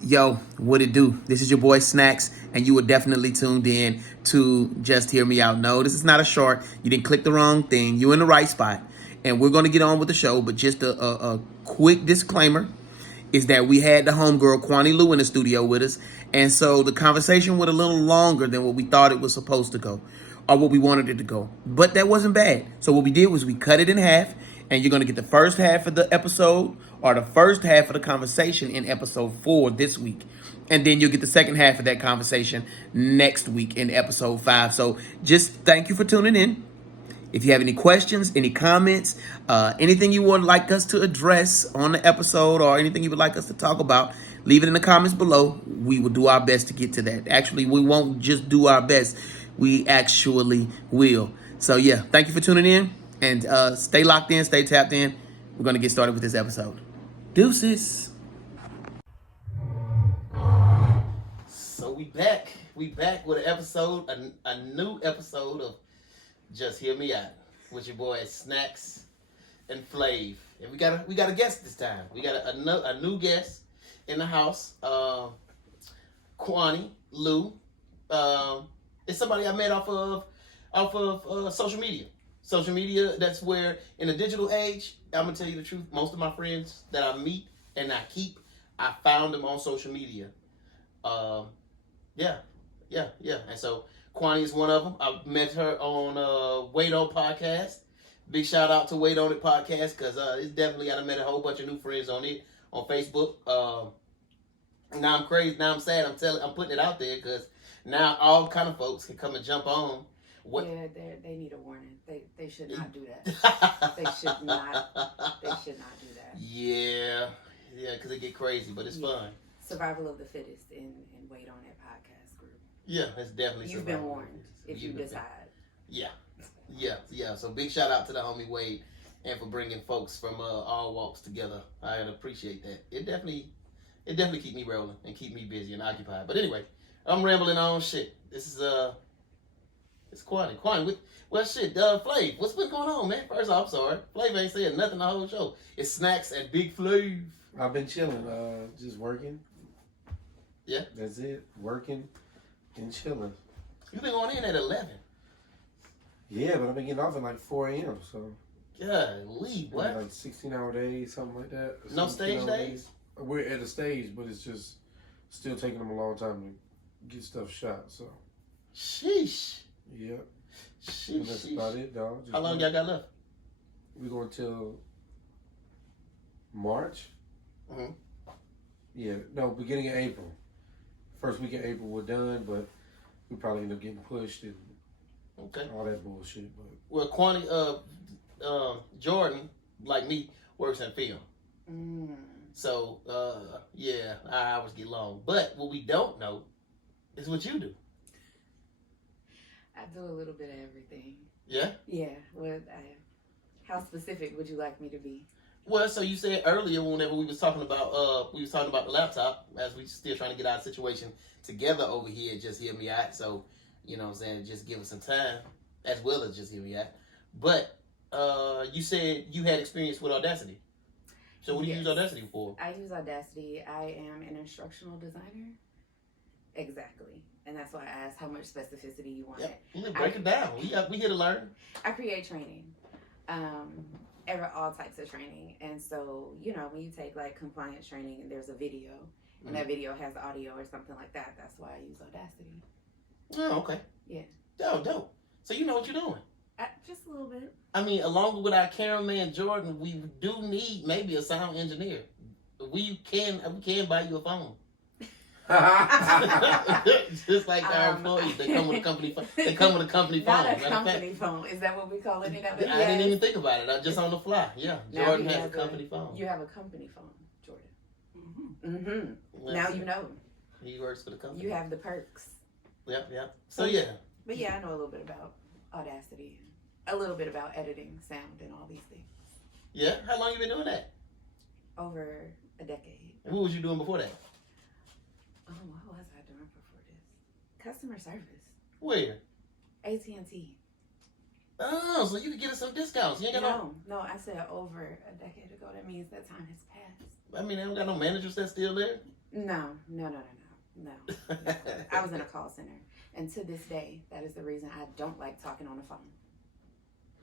Yo, what it do? This is your boy Snax, and you were definitely tuned in to Just Hear Me Out. No, this is not a short. You didn't click the wrong thing. You're in the right spot. And we're going to get on with the show, but just a quick disclaimer is that we had the homegirl Quani Lu in the studio with us, and so the conversation went a little longer than what we thought it was supposed to go, or what we wanted it to go. But that wasn't bad. So what we did was we cut it in half, and you're gonna get the first half of the episode or the first half of the conversation in episode 4 this week. And then you'll get the second half of that conversation next week in episode 5. So just thank you for tuning in. If you have any questions, any comments, anything you would like us to address on the episode or anything you would like us to talk about, leave it in the comments below. We will do our best to get to that. Actually, we won't just do our best. We actually will. So, yeah, thank you for tuning in. And stay locked in, stay tapped in. We're going to get started with this episode. Deuces. So we back. We back with an episode, a new episode of Just Hear Me Out with your boy Snax and Flav. And we got a guest this time. We got a new guest in the house. Quani Lu. It's somebody I met off of social media. Social media, that's where in the digital age, I'm gonna tell you the truth, most of my friends that I meet and I keep, I found them on social media. Yeah. And so Quani is one of them. I met her on Wait On podcast. Big shout out to Wait On It podcast because it's definitely, I met a whole bunch of new friends on it on Facebook. Now I'm crazy. Now I'm sad. I'm putting it out there because now all kind of folks can come and jump on. Yeah, they need a warning. They should not do that. They should not do that. Yeah, because it get crazy, but it's fun. Survival of the fittest in Wait On It podcast group. Yeah, it's definitely. You've been warned if you decide. Yeah. So big shout out to the homie Wade and for bringing folks from all walks together. I appreciate that. It definitely keep me rolling and keep me busy and occupied. But anyway, I'm rambling on shit. This is it's Quani. Well, shit, Flav, what's been going on, man? First off, I'm sorry. Flav ain't saying nothing the whole show. It's Snax and Big Flav. I've been chilling, just working. Yeah? That's it. Working and chilling. You been going in at 11. Yeah, but I've been getting off at like 4 a.m., so. Golly, what? Like 16-hour days, something like that. No stage days? We're at a stage, but it's just still taking them a long time to get stuff shot, so. Sheesh. Yeah. And that's about it, dog. How long y'all got left? We're going till March. Mm-hmm. Yeah, no, beginning of April. First week of April we're done, but we probably end up getting pushed and all that bullshit. But well, Quani, Jordan, like me, works in film. So, yeah, our hours get long. But what we don't know is what you do. I do a little bit of everything. Yeah? Yeah. How specific would you like me to be? Well, so you said earlier whenever we was talking about the laptop, as we still trying to get our situation together over here, Just Hear Me Out. So, you know what I'm saying, just give us some time, as well as Just Hear Me Out. But you said you had experience with Audacity. So what do you use Audacity for? I use Audacity. I am an instructional designer. Exactly. And that's why I asked how much specificity you wanted. Yep. Break it down. We here to learn. I create training. All types of training. And so, when you take like compliance training and there's a video and that video has audio or something like that, that's why I use Audacity. Oh, okay. Yeah. Oh, dope. So you know what you're doing. Just a little bit. I mean, along with our cameraman Jordan, we do need maybe a sound engineer. We can buy you a phone. Just like our employees, they come with a company phone. They come with a company phone. Not a company phone. Is that what we call it? I didn't even think about it. I just on the fly. Yeah, Jordan has a company phone. You have a company phone, Jordan. Now you know. He works for the company. You have the perks. Yep. So yeah. But yeah, I know a little bit about Audacity, a little bit about editing sound and all these things. Yeah. How long you been doing that? Over a decade. And what was you doing before that? Oh, what was I doing before this? Customer service. Where? AT&T. Oh, so you could get us some discounts. You ain't got No, I said over a decade ago. That means that time has passed. I mean, they don't got no managers that's still there? No. I was in a call center, and to this day, that is the reason I don't like talking on the phone.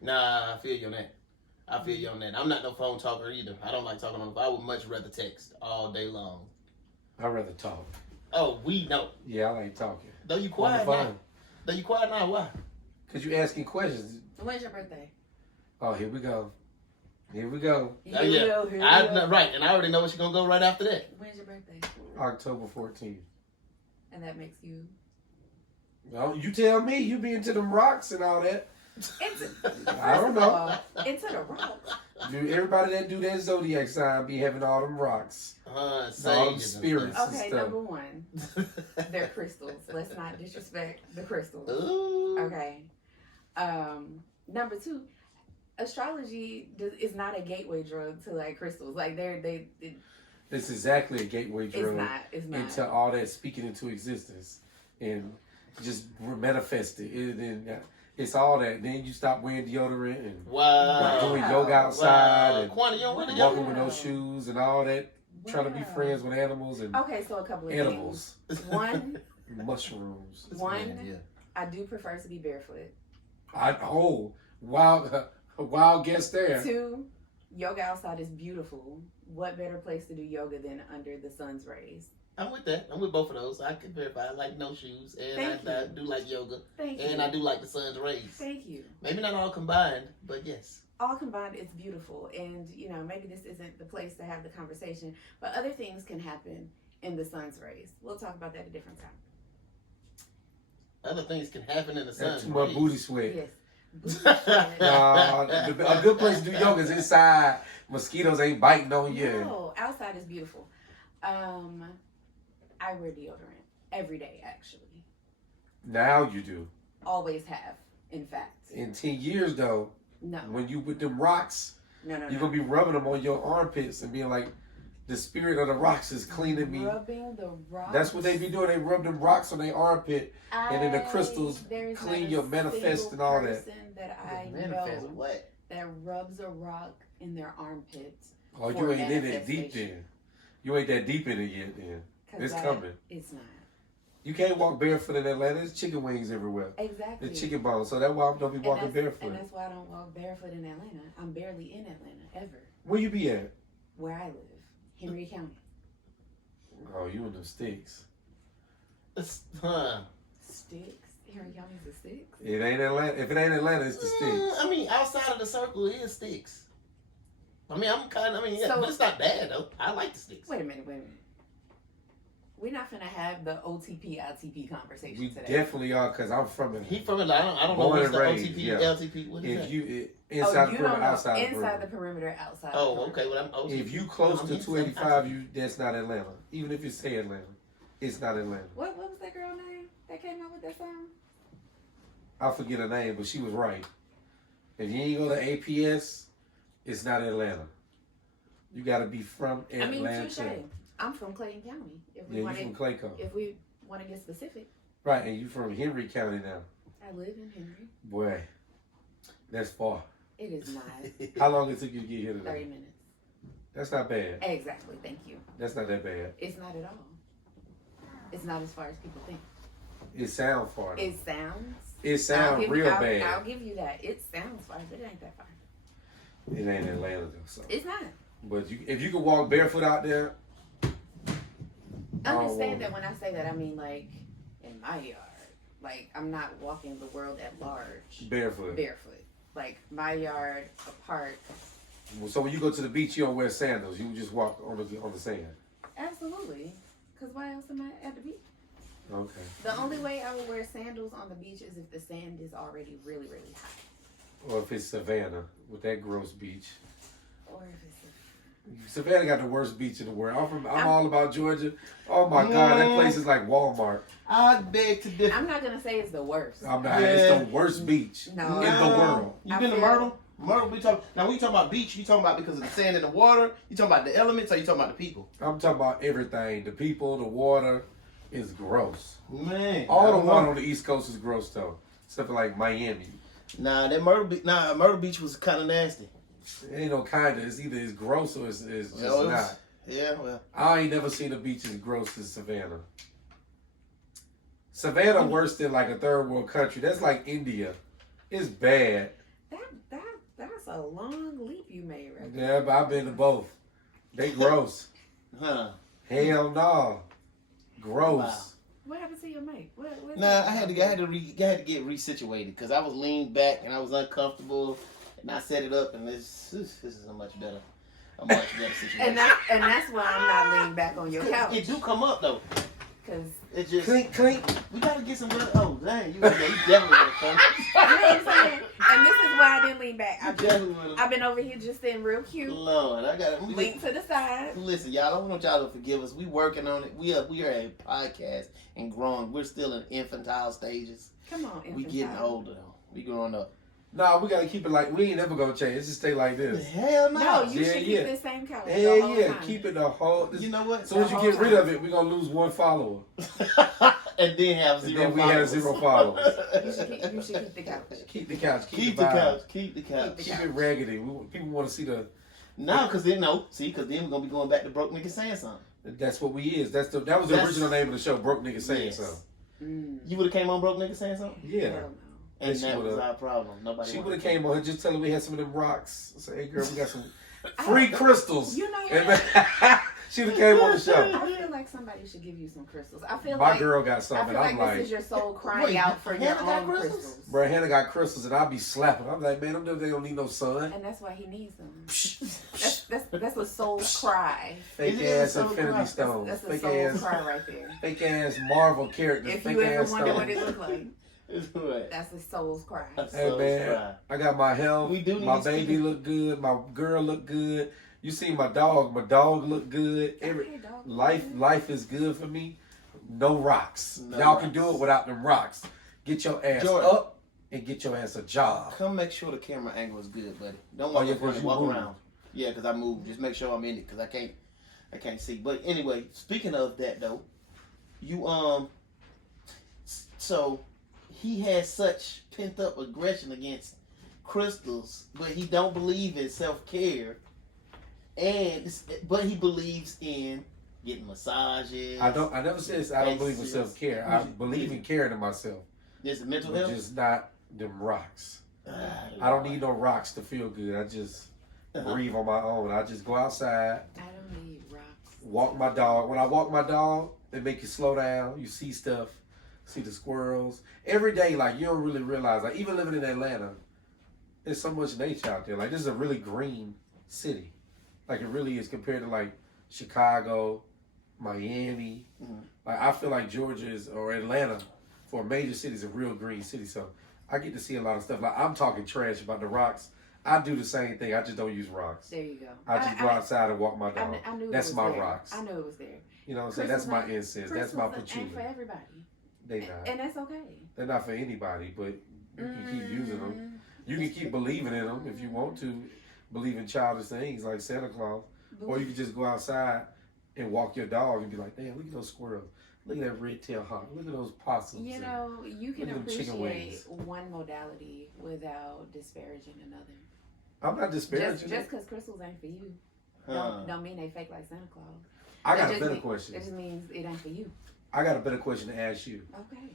Nah, I feel you on that. I'm not no phone talker either. I don't like talking on the phone. I would much rather text all day long. I'd rather talk. Oh, we know. Yeah, I like talking. Though you quiet now. Why? Because you're asking questions. When's your birthday? Oh, here we go. Here we go. Right, and I already know what you're going to go right after that. When's your birthday? October 14th. And that makes you? Well, you tell me. You be into them rocks and all that. I don't know. Into the rocks. Dude, everybody that do that zodiac sign be having all them rocks. All them spirits and Okay, stuff. number one, they're crystals. Let's not disrespect the crystals. Ooh. Okay. Number two, astrology is not a gateway drug to like crystals. Like It's exactly a gateway drug. It's not. Into all that speaking into existence and just manifest it. It's all that. Then you stop wearing deodorant and doing yoga outside and walking with no shoes and all that. Trying to be friends with animals and so a couple of animals. things. One, mushrooms. I do prefer to be barefoot. Wild guess there. Two, yoga outside is beautiful. What better place to do yoga than under the sun's rays? I'm with that. I'm with both of those. I can verify. I like no shoes, and I do like yoga, and I do like the sun's rays. Thank you. Maybe not all combined, but yes. All combined, it's beautiful, and maybe this isn't the place to have the conversation, but other things can happen in the sun's rays. We'll talk about that at a different time. Other things can happen in the sun's rays. Too much booty sweat. Yes. A good place to do yoga is inside. Mosquitoes ain't biting on you. No, outside is beautiful. I wear deodorant every day, actually. Now you do. Always have, in fact. In 10 years, though, no. When you with them rocks, you're going to be rubbing them on your armpits and being like, the spirit of the rocks is cleaning me. Rubbing the rocks? That's what they be doing. They rub them rocks on their armpit, and then the crystals clean your manifest and all that. That I know what? That rubs a rock in their armpits. Oh, you ain't in it deep then. You ain't that deep in it yet then. It's coming. It's not. You can't walk barefoot in Atlanta. There's chicken wings everywhere. Exactly. The chicken bones. So that's why I don't be walking barefoot. And that's why I don't walk barefoot in Atlanta. I'm barely in Atlanta, ever. Where you be at? Where I live. Henry County. Oh, you in them sticks. Sticks? Henry County's the sticks? It ain't Atlanta. If it ain't Atlanta, it's the sticks. I mean, outside of the circle is sticks. I mean, but it's not bad, though. I like the sticks. Wait a minute. We're not finna have the OTP, LTP conversation we today. We definitely are, because I'm from it. He from it. I don't know what's the OTP, LTP. What is that? Inside the perimeter, outside the perimeter. Inside the perimeter, outside the perimeter. Okay. Well, I'm OTP. If you close to 285, that's not Atlanta. Even if you say Atlanta, it's not Atlanta. What was that girl name that came out with that song? I forget her name, but she was right. If you ain't go to APS, it's not Atlanta. You got to be from Atlanta. I mean, touche. I'm from Clayton County. You from Clayco. If we want to get specific. Right, and you from Henry County now. I live in Henry. Boy, that's far. It is not. How long it took you to get here today? 30 minutes. That's not bad. Exactly, thank you. That's not that bad. It's not at all. It's not as far as people think. It sounds far. It sounds. It sounds real bad. I'll give you that. It sounds far, but it ain't that far. It ain't Atlanta though. So. It's not. But if you could walk barefoot out there. Understand that when I say that, I mean like in my yard. Like I'm not walking the world at large. Barefoot. Like my yard, a park. So when you go to the beach, you don't wear sandals. You just walk on the sand. Absolutely. Because why else am I at the beach? Okay. The only way I would wear sandals on the beach is if the sand is already really, really high. Or if it's Savannah with that gross beach. Or if it's Savannah got the worst beach in the world. I'm all about Georgia. Oh my God, that place is like Walmart. I beg to differ. I'm not gonna say it's the worst. I'm not. Yeah. It's the worst beach in the world. You been to Myrtle? Myrtle, when you talking about beach, you talking about because of the sand and the water? You talking about the elements, or you talking about the people? I'm talking about everything. The people, the water is gross. Man, all the water on the East Coast is gross though, except for like Miami. Nah, Myrtle Beach was kind of nasty. It ain't no kinda. It's either it's gross or it's just not. Yeah, well. I ain't never seen a beach as gross as Savannah. Savannah worse than like a third world country. That's like India. It's bad. That's a long leap you made right Yeah, there. but I've been to both. They gross. Huh. Hell no. Gross. Wow. What happened to your mate? Nah, I had to get resituated because I was leaned back and I was uncomfortable, and I set it up, and this is a much better situation. and that's why I'm not leaning back on your couch. It do come up though. Cause it just clink clink. We gotta get some good. Oh dang, you definitely would have come. You know what I'm saying? And this is why I didn't lean back. I've been over here just sitting real cute. Lord, I got it. Lean to the side. Listen, y'all, I want y'all to forgive us. We working on it. We are a podcast and growing. We're still in infantile stages. Come on, infantile. We getting older though. We growing up. Nah, we gotta keep it like we ain't never gonna change. It just stay like this. Hell no. No, you should keep the same couch. Hell yeah, keep it the whole. You know what? As soon as you get rid of it, we gonna lose one follower. And then have zero. And then we followers. have 0 followers. You should keep the couch. Keep the couch. Keep the couch. Keep the couch. Keep it raggedy. People want to see the. No, because then because then we're gonna be going back to broke niggas saying something. That's what we is. That was the original name of the show. Broke niggas saying something. You would have came on broke niggas saying something. Yeah. And that was our problem. Nobody. She would have came on her just tell her we had some of them rocks. Say, hey girl, we got some free crystals. You know what? She would have came on the show. I feel like somebody should give you some crystals. I feel my like girl got something. I feel like this is your soul crying out for your own crystals. Bro, Hannah got crystals and I'll be slapping. I'm like, man, they don't need no sun. And that's why he needs them. that's a soul cry. Fake ass Infinity Stones. That's a fake soul ass cry right there. Fake ass Marvel characters. If fake you ever ass wonder stones. what it look like. That's a soul's cry. Hey man, I got my health. My baby look good. My girl look good. You see my dog. My dog look good. Life is good for me. No rocks. Y'all can do it without them rocks. Get your ass up and get your ass a job. Come make sure the camera angle is good, buddy. Don't walk around. Yeah, because I moved. Just make sure I'm in it because I can't see. But anyway, speaking of that though, so he has such pent up aggression against crystals, but he don't believe in self-care, but he believes in getting massages. I never said I don't believe in self-care. I believe in caring to myself. This is mental health. Just not them rocks. I don't need no rocks to feel good. I just breathe on my own. I just go outside. I don't need rocks. Walk my dog. When I walk my dog, it make you slow down. You see stuff. See the squirrels. Every day, like, you don't really realize, like, even living in Atlanta, there's so much nature out there. Like, this is a really green city. Like, it really is compared to, like, Chicago, Miami. Like, I feel like Georgia or Atlanta, for a major city, is a real green city. So, I get to see a lot of stuff. Like, I'm talking trash about the rocks. I do the same thing. I just don't use rocks. There you go. I just go outside and walk my dog. I knew That's my there. rocks. I knew it was there. You know what I'm saying? That's my incense. That's my patchouli. Ain't for everybody. They not. And that's okay. They're not for anybody, but you can keep using them. You can keep believing in them if you want to. Believe in childish things like Santa Claus. Or you can just go outside and walk your dog and be like, damn, look at those squirrels. Look at that red-tailed hawk. Look at those possums. You know, you can appreciate one modality without disparaging another. I'm not disparaging. Just because crystals ain't for you, don't mean they fake like Santa Claus. I got a better question. It just means it ain't for you. I got a better question to ask you. Okay.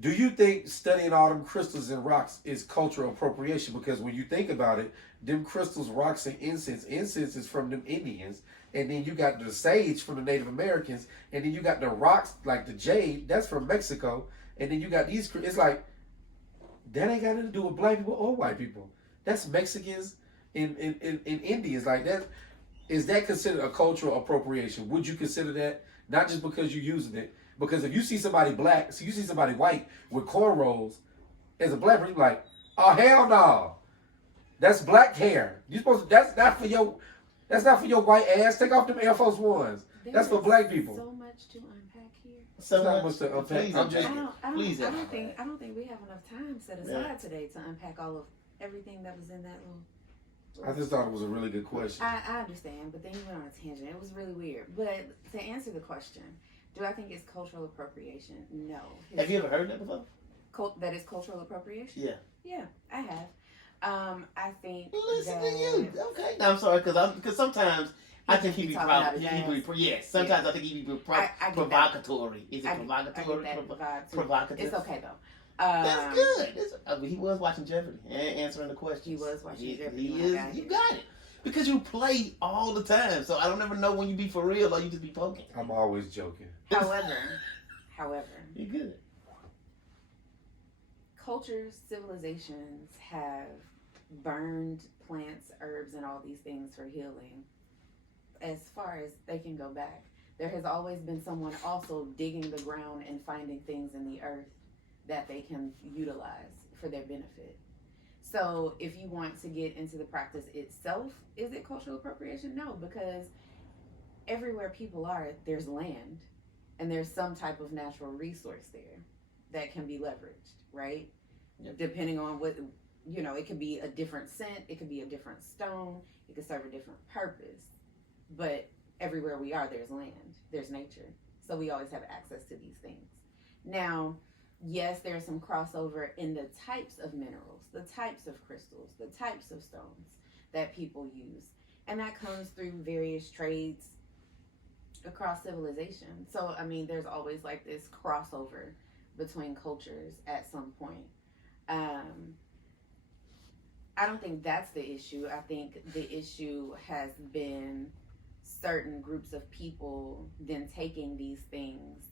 Do you think studying all them crystals and rocks is cultural appropriation? Because when you think about it, them crystals, rocks, and incense is from them Indians. And then you got the sage from the Native Americans. And then you got the rocks, like the jade, that's from Mexico. And then you got these, it's like, that ain't got nothing to do with black people or white people. That's Mexicans and Indians. Like that, is that considered a cultural appropriation? Would you consider that? Not just because you're using it. Because if you see somebody black, so you see somebody white with cornrows, as a black person, you're like, oh hell no. That's black hair. You supposed to, that's not for your white ass. Take off them Air Force Ones. That's for black people. So much to unpack here. So much to unpack. I don't think we have enough time set aside today to unpack all of everything that was in that little. I just thought it was a really good question. I understand, but then you went on a tangent. It was really weird. But to answer the question, do I think it's cultural appropriation? No. Have you ever heard that before? That is cultural appropriation? Yeah. Yeah, I have. I think Listen to you. Okay. No, I'm sorry, because sometimes I think he'd be yes. Sometimes I think he'd be provocatory. Is it provocatory? I get that vibe too. Provocative. It's okay though. That's good. He was watching Jeopardy and answering the questions. He was watching Jeopardy. He is. You got it. Because you play all the time, so I don't ever know when you be for real or you just be poking. I'm always joking. However, you're good. Cultures, civilizations have burned plants, herbs, and all these things for healing as far as they can go back. There has always been someone also digging the ground and finding things in the earth that they can utilize for their benefit. So if you want to get into the practice itself, is it cultural appropriation? No, because everywhere people are, there's land and there's some type of natural resource there that can be leveraged, right? Yep. Depending on what, it could be a different scent, it could be a different stone, it could serve a different purpose. But everywhere we are, there's land, there's nature. So we always have access to these things. Now, yes, there's some crossover in the types of minerals, the types of crystals, the types of stones that people use. And that comes through various trades across civilization. So, there's always like this crossover between cultures at some point. I don't think that's the issue. I think the issue has been certain groups of people then taking these things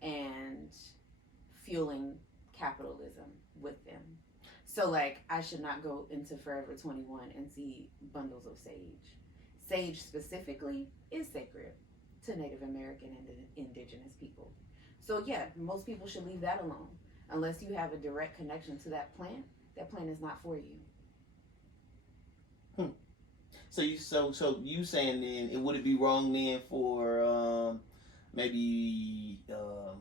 and fueling capitalism with them. So like, I should not go into Forever 21 and see bundles of sage. Sage specifically is sacred to Native American and indigenous people. So yeah, most people should leave that alone. Unless you have a direct connection to that plant is not for you. So you saying then would it be wrong then for maybe are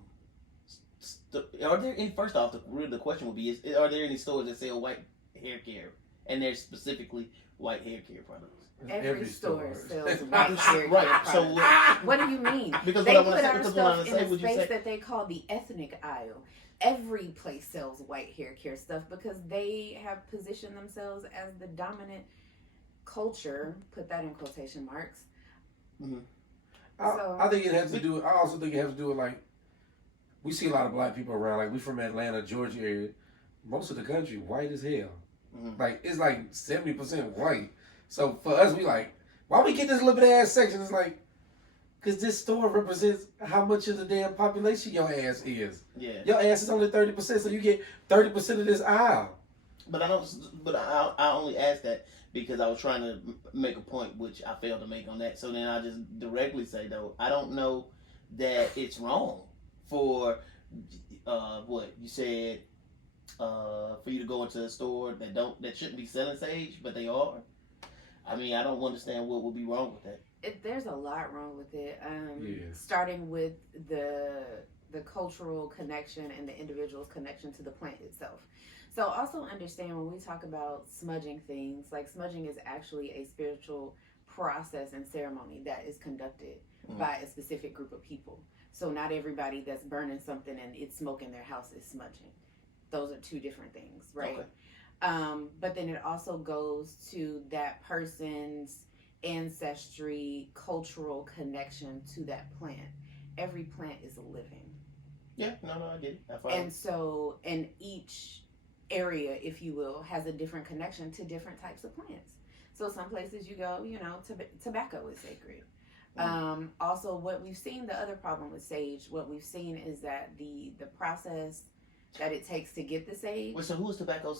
there any, first off the question would be are there any stores that sell white hair care and they're specifically white hair care products? Every store sells white hair care products. So what do you mean? Because they put our what stuff in a space that they call the ethnic aisle. Every place sells white hair care stuff because they have positioned themselves as the dominant culture, put that in quotation marks. Mm-hmm. I think it has to do. I also think it has to do with like we see a lot of black people around. Like we from Atlanta, Georgia area. Most of the country white as hell. Mm-hmm. Like it's like 70% white. So for us, we like why we get this little bit of ass section? It's like because this store represents how much of the damn population your ass is. Yeah, your ass is only 30%, so you get 30% of this aisle. But I only asked that because I was trying to make a point which I failed to make on that. So then I just directly say though, I don't know that it's wrong for what you said for you to go into a store that shouldn't be selling sage, but they are. I don't understand what would be wrong with that. There's a lot wrong with it. Starting with the cultural connection and the individual's connection to the plant itself. So also understand when we talk about smudging things, like smudging is actually a spiritual process and ceremony that is conducted by a specific group of people. So not everybody that's burning something and it's smoke in their house is smudging. Those are two different things, right? Okay. But then it also goes to that person's ancestry, cultural connection to that plant. Every plant is living. Yeah, no, I get it. And so, and each area, if you will, has a different connection to different types of plants. So some places you go, tobacco is sacred. Also, what we've seen, the other problem with sage, what we've seen is that the process that it takes to get the sage. Wait, so who is tobacco?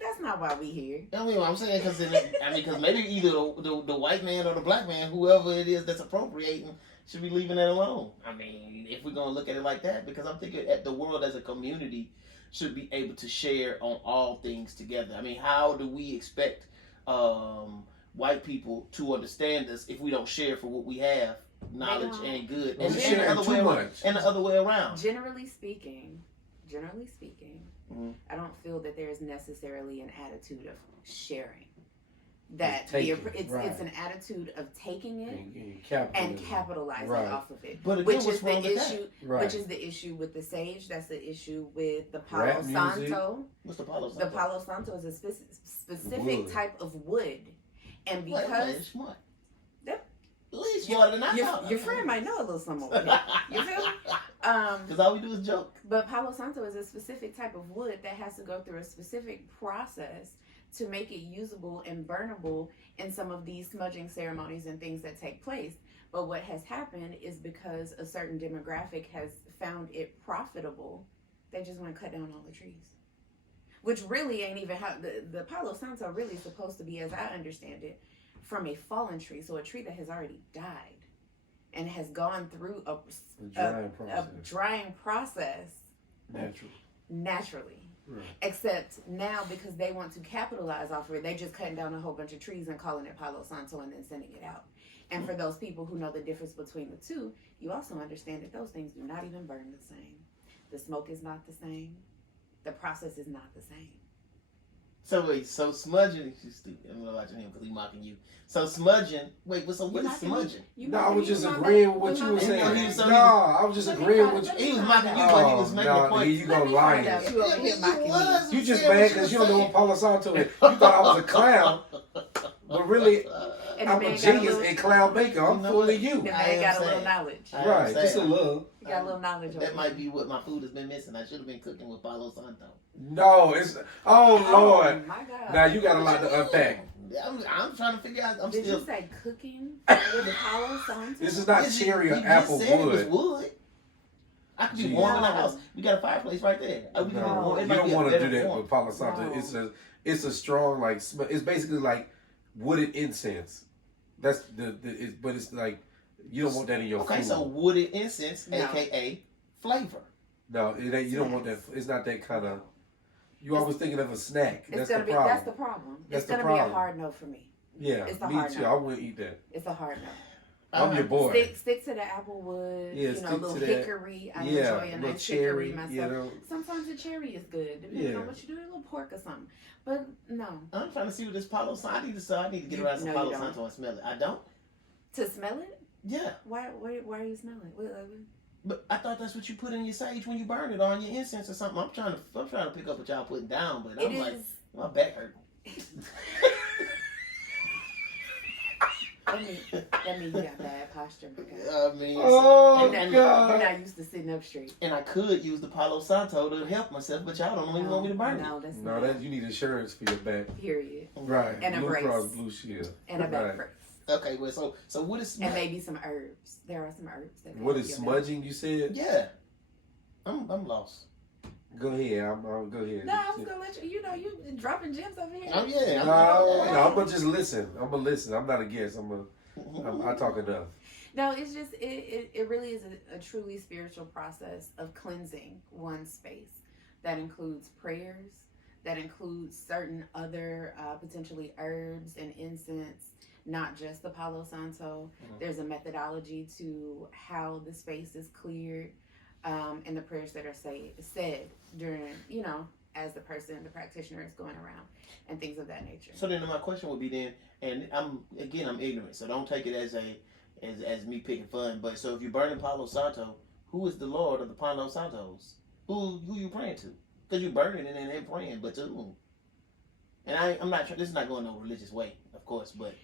That's not why we here. I'm saying because maybe either the white man or the black man, whoever it is that's appropriating, should be leaving that alone. If we're gonna look at it like that, because I'm thinking the world as a community should be able to share on all things together. How do we expect white people to understand us if we don't share for what we have? Knowledge and good, and the other way around. Generally speaking, I don't feel that there is necessarily an attitude of sharing. that it's an attitude of taking it and capitalizing off of it, which is the issue. Which is the issue with the sage. That's the issue with the Palo Santo. What's the Palo Santo? The Palo Santo is a specific type of wood, and because at least smarter than I thought. Your friend might know a little something over here. You feel me? Because all we do is joke. But Palo Santo is a specific type of wood that has to go through a specific process to make it usable and burnable in some of these smudging ceremonies and things that take place. But what has happened is because a certain demographic has found it profitable, they just want to cut down all the trees. Which really ain't even how the Palo Santo really is supposed to be, as I understand it, from a fallen tree. So a tree that has already died and has gone through a drying process naturally. Right. Except now, because they want to capitalize off of it, they just cutting down a whole bunch of trees and calling it Palo Santo and then sending it out. And for those people who know the difference between the two, you also understand that those things do not even burn the same. The smoke is not the same. The process is not the same. So wait, smudging, she's stupid. I'm not watching him because he's mocking you. So smudging, what is smudging? No, I was just agreeing with what you were saying. I was just agreeing with what he was mocking you, but he was making a point. You gonna lie. You just mad because you don't know what Palo Santo is. You thought I was a clown, but really, I'm a genius in clown maker. I'm fooling you. The man got a little knowledge. Right, just a little. You got a little knowledge. That might be what my food has been missing. I should have been cooking with Palo Santo. No, it's Lord. Oh my God. Now you got a lot to unpack. I'm trying to figure out. Did you say cooking with the Palo Santo? This is not cherry or apple wood. It was wood. I could be warm in the house. We got a fireplace right there. You don't want to do that with Palo Santo. No. It's a strong it's basically like wooded incense. That's but it's like you don't want that in your food. Okay, so wooded incense, aka flavor. No, it ain't. You don't want that. It's not that kind of. You always thinking of a snack. That's the problem. That's the problem. It's gonna be a hard no for me. Yeah, it's a me hard too. no. I wouldn't eat that. It's a hard no. I'm your boy. Stick to the apple wood. Yeah, a little hickory. I enjoy a nice cherry, hickory myself. You know. Sometimes the cherry is good, depending on what you do. A little pork or something. But no. I'm trying to see what this Palo Santo. I need to get around some Palo Santo and smell it. I don't. To smell it? Yeah. Why are you smelling it? But I thought that's what you put in your sage when you burn it, or on your incense or something. I'm trying to pick up what y'all putting down, but I'm like, my back hurt. That means you got bad posture, I mean, God. You're not used to sitting up straight. And I could use the Palo Santo to help myself, but y'all don't even want me to burn it. No, you need insurance for your back. Period. Right. And Blue a brace. Cross Blue Shield. And a back brace. Okay, well, so what is smudging? And maybe some herbs. There are some herbs. What is smudging, you said? Yeah. I'm lost. Go ahead. I'll go ahead. No, I was going to let you, you dropping gems over here. Oh, yeah. I'm going to just listen. I'm not a guest. I talk enough. No, it's just, it really is a truly spiritual process of cleansing one's space. That includes prayers. That includes certain other potentially herbs and incense. Not just the Palo Santo. Mm-hmm. There's a methodology to how the space is cleared, and the prayers that are said during, as the practitioner is going around, and things of that nature. So then my question would be then, and I'm ignorant, so don't take it as me picking fun. But so if you're burning Palo Santo, who is the Lord of the Palo Santos? Who you praying to? Because you're burning and then praying, but to whom? And I'm not. This is not going no religious way, of course, but.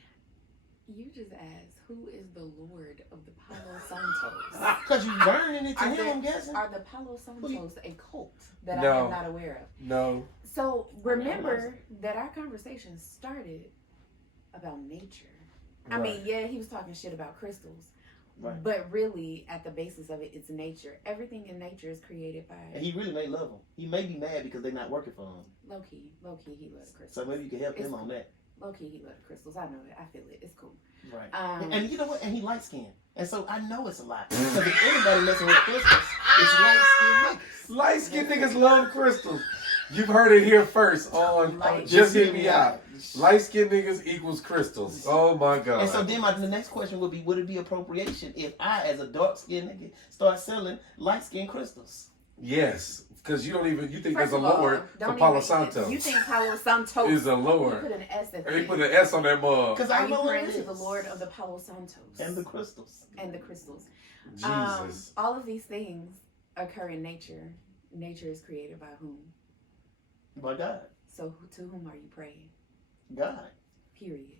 You just asked, who is the Lord of the Palo Santos? Because you're burning it to him, I'm guessing. Are the Palo Santos a cult that I am not aware of? No. So remember that our conversation started about nature. Right. I mean, yeah, he was talking shit about crystals. Right. But really, at the basis of it, it's nature. Everything in nature is created by... And he really may love them. He may be mad because they're not working for him. Low-key, he loves crystals. So maybe you can help him on that. Low-key, he loves crystals. I know it. I feel it. It's cool. Right. And you know what? And he light skinned. And so I know it's a lot. Because if anybody messing with crystals, it's light skinned niggas. Light skinned niggas love crystals. You've heard it here first on Just Hear Me Out. Light skinned niggas equals crystals. Oh my God. And so then the next question would be it be appropriation if I, as a dark skinned nigga, start selling light skinned crystals? Yes, because you think First there's a of all, Lord for don't Palo even- Santo. You think Palo Santo Is a You Lord. put an S at the They end. put an S on that mug. Because Are I you know what praying it to the is. Lord of the Palo Santos And the crystals. and the crystals? Jesus. All of these things occur in nature. Nature is created by whom? By God. So to whom are you praying? God. Period.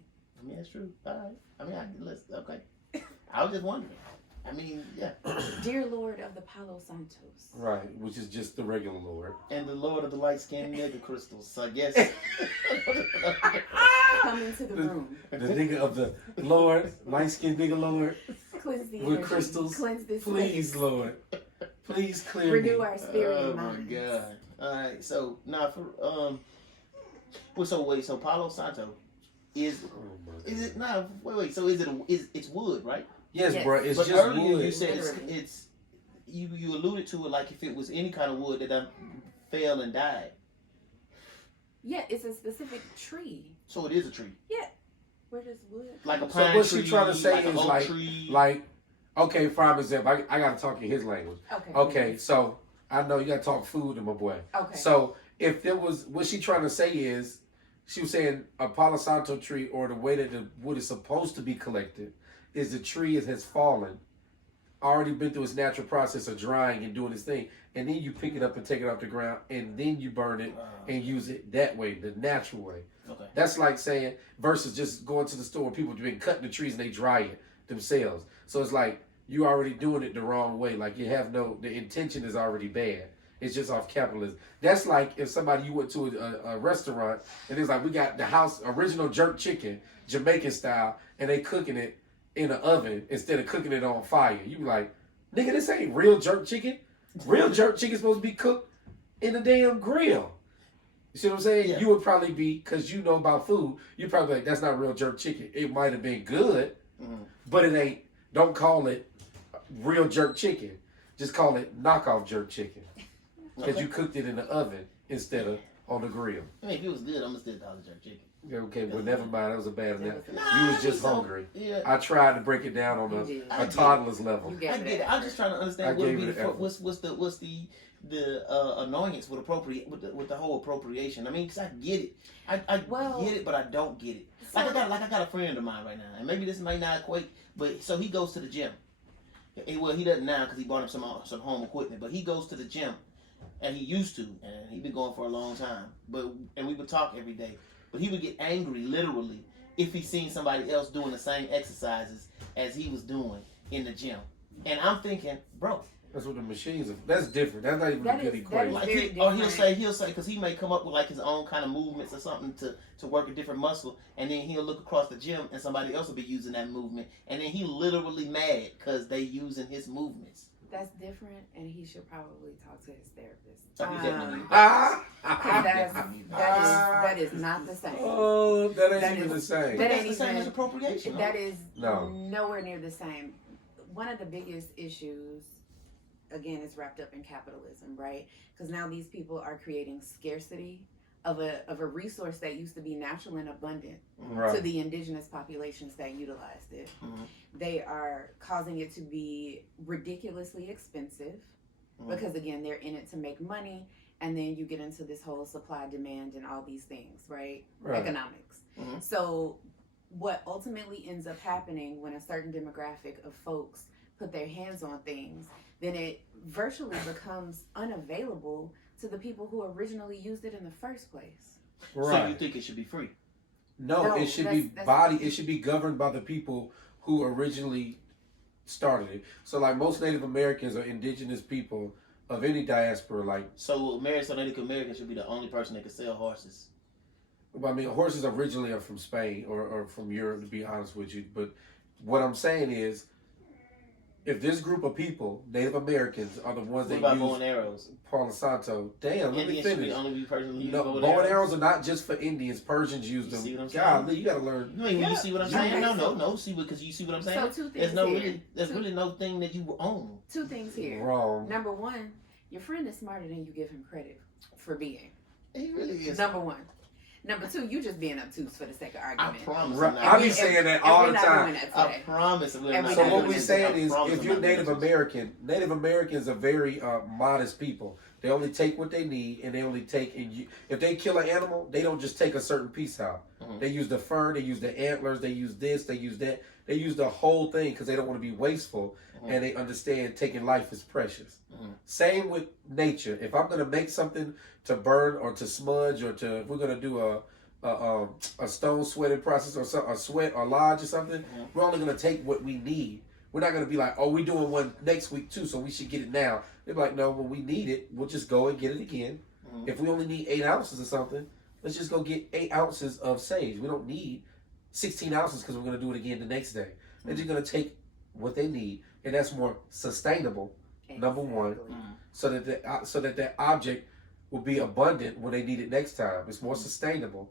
I mean, that's true. All right. I mean, okay. I was just wondering. I mean, yeah. Dear Lord of the Palo Santos. Right, which is just the regular Lord. And the Lord of the light-skinned mega crystals. So I guess. Come into the room. The nigga of the Lord, light-skinned nigga Lord, Cleanse the with energy. crystals. Cleanse this Please, place. Lord. Please clear Renew me. our spirit Oh and my mind. God. All right. So now for so Palo Santo is it nah wait so is it's wood, right? Yes, Yes. bro. It's But just earlier wood. you said Literally. it's you alluded to it like if it was any kind of wood that fell and died. Yeah, it's a specific tree. So it is a tree. Where does wood? Like a So pine what tree. she trying to say like an is oak like, tree. okay, for example, I gotta talk in his language. Okay, so I know you gotta talk food to my boy. Okay. So if there was, what she trying to say is, she was saying a Palo Santo tree, or the way that the wood is supposed to be collected, is the tree has fallen, already been through its natural process of drying and doing its thing, and then you pick it up and take it off the ground, and then you burn it and use it that way, the natural way. Okay. That's like saying, versus just going to the store, people have been cutting the trees and they dry it themselves. So it's like, you already doing it the wrong way. Like you have the intention is already bad. It's just off capitalism. That's like if you went to a restaurant and it's like, we got the house original jerk chicken, Jamaican style, and they cooking it in an oven instead of cooking it on fire. You be like, nigga, this ain't real jerk chicken. Real jerk chicken supposed to be cooked in a damn grill. You see what I'm saying? Yeah. You would probably be, because you know about food, you'd probably be like, that's not real jerk chicken. It might have been good, but it ain't. Don't call it real jerk chicken. Just call it knockoff jerk chicken. Because you cooked it in the oven instead of on the grill. I mean, if it was good, I'm gonna still call it jerk chicken. Okay, well, never mind. That was a bad analogy. Nah, You was just so, hungry. Yeah. I tried to break it down on a toddler's level. You I gave get it. it I'm just trying to understand I what would gave be it the, effort. what's the annoyance with with the whole appropriation. I mean, because I get it. I get it, but I don't get it. So, I got a friend of mine right now, and maybe this might not equate, but so he goes to the gym. Well, he doesn't now because he bought him some home equipment, but he goes to the gym, and he used to, and he's been going for a long time. And we would talk every day, but he would get angry literally if he seen somebody else doing the same exercises as he was doing in the gym. And I'm thinking, bro. That's what the machines are. That's different. That's not even a good equation. Like Very he'll say, because he may come up with like his own kind of movements or something to work a different muscle, and then he'll look across the gym and somebody else will be using that movement, and then he literally mad because they using his movements. That's different, and he should probably talk to his therapist. That is not the same. Oh, that ain't even the same. That's the same as appropriation. That is No. nowhere near the same. One of the biggest issues, again, is wrapped up in capitalism, right? Because now these people are creating scarcity of a resource that used to be natural and abundant to the indigenous populations that utilized it. They are causing it to be ridiculously expensive because, again, they're in it to make money, and then you get into this whole supply, demand, and all these things, right? Economics. So what ultimately ends up happening when a certain demographic of folks put their hands on things, then it virtually becomes unavailable to the people who originally used it in the first place. So you think it should be free? No, it should be it should be governed by the people who originally started it. So like most Native Americans or indigenous people of any diaspora, like Native Americans should be the only person that can sell horses. I mean, horses originally are from Spain or from Europe, to be honest with you. But what I'm saying is, if this group of people, Native Americans, are the ones that use bow and arrows? Palo Santo, damn, let me finish. Bow and arrows are not just for Indians. Persians use them. See what I'm Golly, you gotta learn. I mean, you see what I'm saying? No. See, because you see what I'm saying? So two things There's really no thing that you own. Two things here. Wrong. Number one, your friend is smarter than you give him credit for being. He really is. Number one. Number two, you just being obtuse for the sake of argument. I promise. Right. I be saying that all the time. I promise. So what we're saying is, if you're Native Americans are very modest people. They only take what they need, and they only take. And if they kill an animal, they don't just take a certain piece out. They use the fur, they use the antlers, they use this, they use that. They use the whole thing because they don't want to be wasteful, and they understand taking life is precious. Same with nature. If I'm gonna make something to burn or to smudge or if we're gonna do a stone sweating process or a sweat or lodge or something, we're only gonna take what we need. We're not gonna be like, oh, we're doing one next week too, so we should get it now. They're like, no, when we need it, we'll just go and get it again. If we only need 8 ounces or something, let's just go get 8 ounces of sage. We don't need 16 ounces because we're gonna do it again the next day. They're just gonna take what they need, and that's more sustainable. Number one, so that that object will be abundant when they need it next time. It's more sustainable,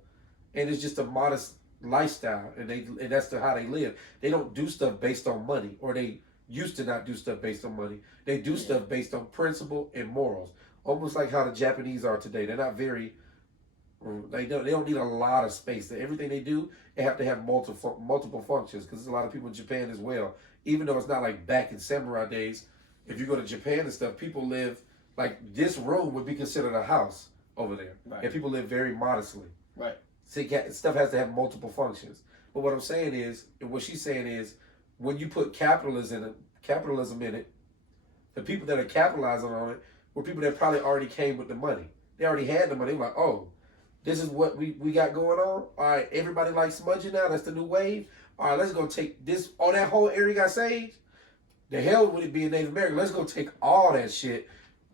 and it's just a modest lifestyle, and that's how they live. They don't do stuff based on money, or they used to not do stuff based on money. They do stuff based on principle and morals, almost like how the Japanese are today. They're not very. They don't need a lot of space. Everything they do, they have to have multiple functions, because there's a lot of people in Japan as well. Even though it's not like back in samurai days. If you go to Japan and stuff, people live, like this room would be considered a house over there. Right. And people live very modestly. Right. So stuff has to have multiple functions. But what I'm saying is, and what she's saying is, when you put capitalism in it, the people that are capitalizing on it were people that probably already came with the money. They already had the money. They were like, oh, this is what we got going on. All right, everybody likes smudging now. That's the new wave. All right, let's go take this. Oh, that whole area got saved. The hell would it be in Native America? Let's go take all that shit,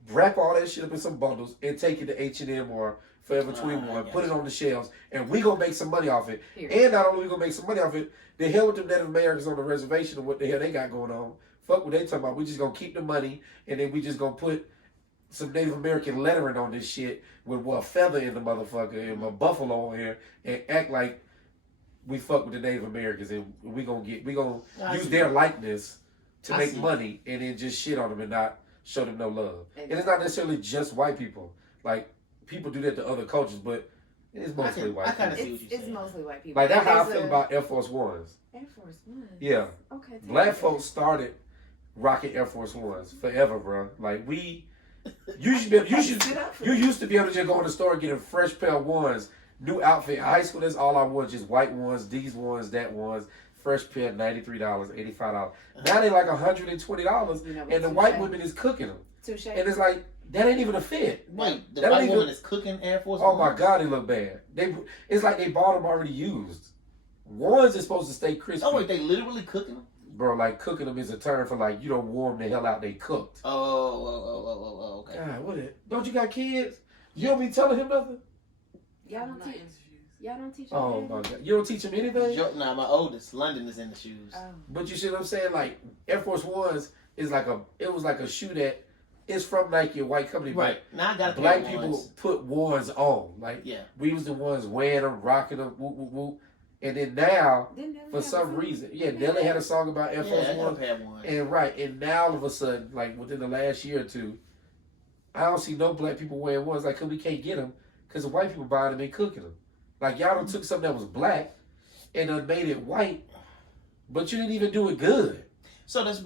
wrap all that shit up in some bundles, and take it to H&M or Forever 21, put it on the shelves, and we gonna make some money off it. And not only we gonna make some money off it, the hell with them Native Americans on the reservation and what the hell they got going on. Fuck what they talking about. We just gonna keep the money, and then we just gonna put some Native American lettering on this shit with a feather in the motherfucker and a buffalo on here, and act like we fuck with the Native Americans, and we gonna use their likeness to make money, and then just shit on them and not show them no love. Exactly. And it's not necessarily just white people. Like, people do that to other cultures, but it's mostly white people. It's mostly white people. Like, that's how I feel about Air Force Ones. Air Force Ones? Yeah. Okay. Black folks started rocking Air Force Ones forever, bro. Like, you used to be able to just go in the store and get a fresh pair of ones, new outfit. In high school, that's all I wore, just white ones, these ones, that ones. Fresh pair, $93, $85. Now they like $120, and the white women is cooking them. Touché. And it's like, that ain't even a fit. Wait, the white woman is cooking Air Force Ones? Oh Ones? my God, they look bad. It's like they bought them already used. Ones is supposed to stay crispy. Oh wait, they literally cooking them? Bro, like cooking them is a term for like, you don't warm the hell out, they cooked. Oh, okay. God, don't you got kids? You don't be telling him nothing? Y'all don't teach him Oh my God. You don't teach him anything? Nah, my oldest, London, is in the shoes. Oh. But you see what I'm saying? Like, Air Force Ones is like it was like a shoe that is from Nike, a white company. Right. Now I got black people put ones on. Like, we was the ones wearing them, rocking them, whoop, whoop, whoop. And then now, for some reason, Nelly had a song about Air Force Ones. And now all of a sudden, like within the last year or two, I don't see no black people wearing ones. Like, 'cause we can't get them because the white people buying them and cooking them. Like, y'all done took something that was black and done made it white, but you didn't even do it good. So that's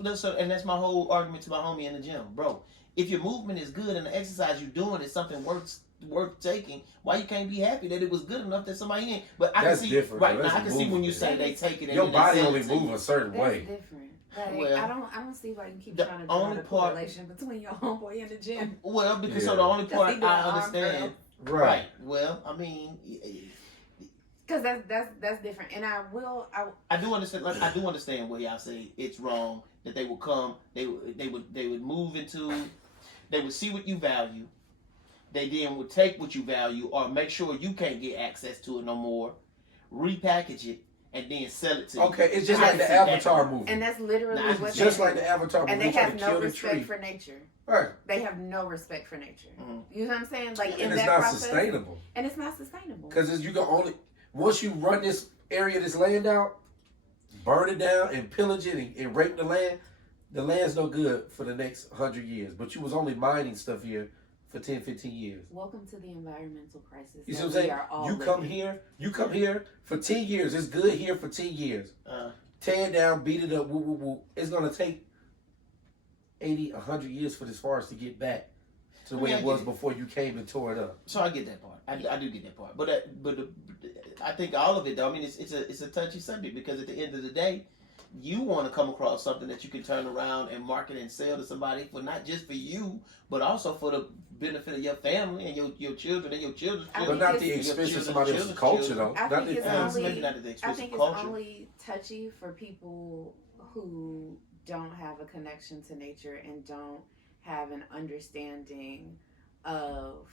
my whole argument to my homie in the gym, bro. If your movement is good and the exercise you're doing is something worth taking, why you can't be happy that it was good enough that somebody in? But I that's can see different, right now. I can see when you say they take it. And your body only move a certain way. Different. Like, I don't see why you keep trying to draw the correlation between your homeboy and the gym. Well, because so the only part I understand. Right. Well, I mean. Because that's different, and I do understand. Like, I do understand where y'all say it's wrong that they would come. They would move into. They would see what you value. They then would take what you value, or make sure you can't get access to it no more. Repackage it and then sell it to you. Okay, it's just like the Avatar movie, and that's literally what just like the Avatar movie. And they have no respect for nature. Right. They have no respect for nature. Mm-hmm. You know what I'm saying? Like, and it's not sustainable. And it's not sustainable because you can only. Once you run this area, this land out, burn it down and pillage it and rape the land's no good for the next 100 years. But you was only mining stuff here for 10, 15 years. Welcome to the environmental crisis. You see what I'm saying? You come here for 10 years. It's good here for 10 years. Tear it down, beat it up, woo, woo, woo. It's going to take 80, 100 years for this forest to get back to the way it was before you came and tore it up. So I get that part. I do get that part. But I think all of it, though, I mean, it's a touchy subject because at the end of the day, you want to come across something that you can turn around and market and sell to somebody for not just for you, but also for the benefit of your family and your children and your children's children. But not the expense of somebody else's culture, though. I think it's culture. only touchy for people who don't have a connection to nature and don't have an understanding of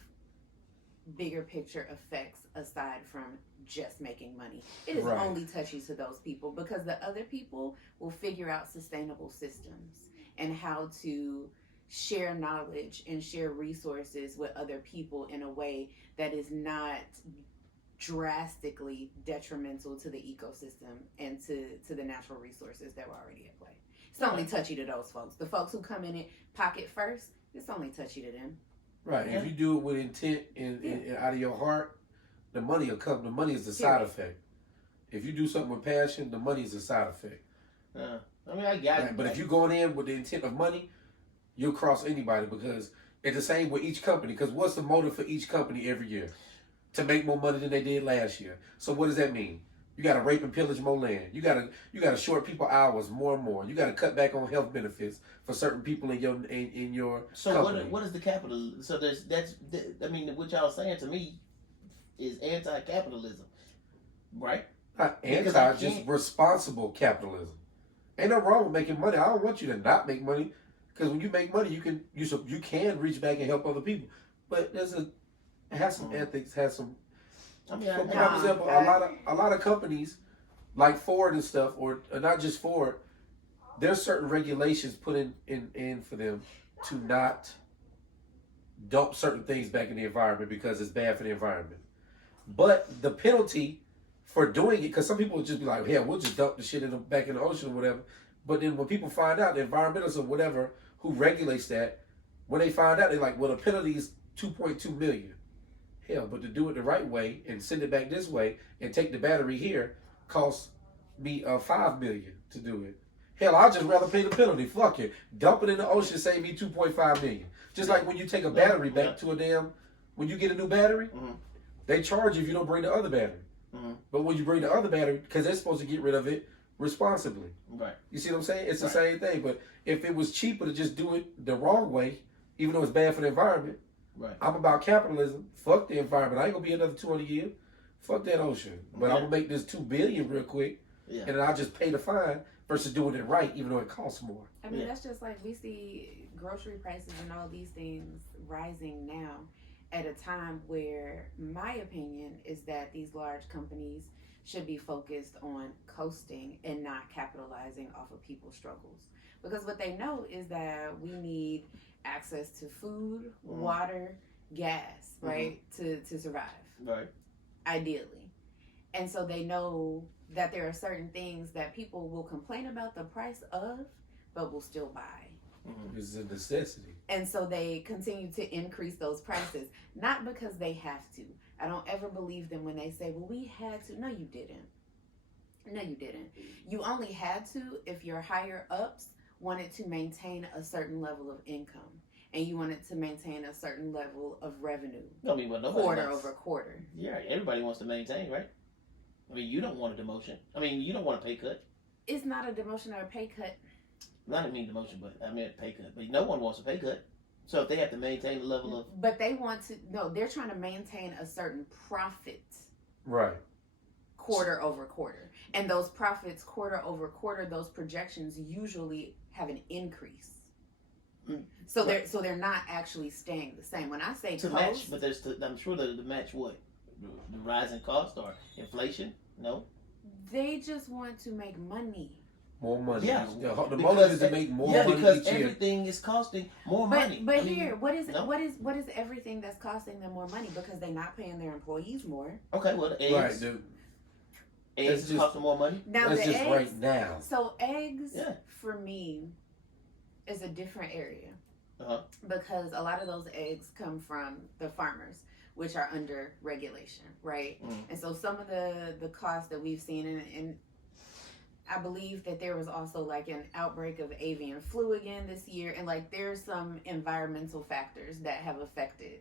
bigger picture effects aside from just making money. It is only touchy to those people because the other people will figure out sustainable systems and how to share knowledge and share resources with other people in a way that is not drastically detrimental to the ecosystem and to the natural resources that were already at play. It's only touchy to those folks. The folks who come in it pocket first, it's only touchy to them. Right. Yeah. If you do it with intent and out of your heart, the money will come. The money is the side effect. If you do something with passion, the money is a side effect. I mean, I got it. But if you're going in with the intent of money, you'll cross anybody because it's the same with each company. Because what's the motive for each company every year? To make more money than they did last year. So what does that mean? You got to rape and pillage more land. You got to short people hours more and more. You got to cut back on health benefits for certain people in your so company. What is the capital? So I mean, what y'all saying to me is anti-capitalism, right? Not anti, just responsible capitalism. Ain't no wrong with making money. I don't want you to not make money because when you make money, you can reach back and help other people. But it has some ethics, has some. I mean, for example, a lot of companies like Ford and stuff, or not just Ford, there's certain regulations put in for them to not dump certain things back in the environment because it's bad for the environment. But the penalty for doing it, because some people would just be like, "Yeah, we'll just dump the shit back in the ocean or whatever." But then when people find out, the environmentalists or whatever who regulates that, when they find out, they're like, "Well, the penalty is $2.2 million." Hell, but to do it the right way and send it back this way and take the battery here costs me $5 million to do it. Hell, I'd just rather pay the penalty. Fuck it. Dump it in the ocean, save me $2.5 million. Just like when you take a battery back to when you get a new battery, they charge you if you don't bring the other battery. But when you bring the other battery, because they're supposed to get rid of it responsibly. Right. You see what I'm saying? It's the same thing. But if it was cheaper to just do it the wrong way, even though it's bad for the environment, I'm about capitalism. Fuck the environment. I ain't gonna be another 200 years. Fuck that ocean. But I'm gonna make this $2 billion real quick, and then I'll just pay the fine versus doing it right, even though it costs more. I mean, that's just like we see grocery prices and all these things rising now at a time where my opinion is that these large companies should be focused on coasting and not capitalizing off of people's struggles. Because what they know is that we need access to food, water, gas, right, to survive. Right. Ideally. And so they know that there are certain things that people will complain about the price of, but will still buy. It's a necessity. And so they continue to increase those prices, not because they have to. I don't ever believe them when they say, well, we had to. No, you didn't. No, you didn't. You only had to if your higher ups wanted to maintain a certain level of income and you wanted to maintain a certain level of revenue. Quarter over quarter. Yeah, everybody wants to maintain, right? I mean, you don't want a demotion. I mean, you don't want a pay cut. It's not a demotion or a pay cut. I didn't mean demotion, but I meant pay cut. But no one wants a pay cut. So if they have to maintain the level of... But they want to... No, they're trying to maintain a certain profit. Right. Quarter over quarter. And those profits quarter over quarter, those projections usually have an increase. So they're not actually staying the same. When I say to match, but I'm sure to match what? The rising cost or inflation? No? They just want to make money. More money. Yeah. The motive is to make more money because each year. Everything is costing more money. But what is everything that's costing them more money? Because they're not paying their employees more. Okay, well the eggs. Right, eggs is costing more money. Now that's the just eggs, right now. So eggs for me is a different area. because a lot of those eggs come from the farmers, which are under regulation, right? And so some of the costs that we've seen, and I believe that there was also like an outbreak of avian flu again this year, and like there's some environmental factors that have affected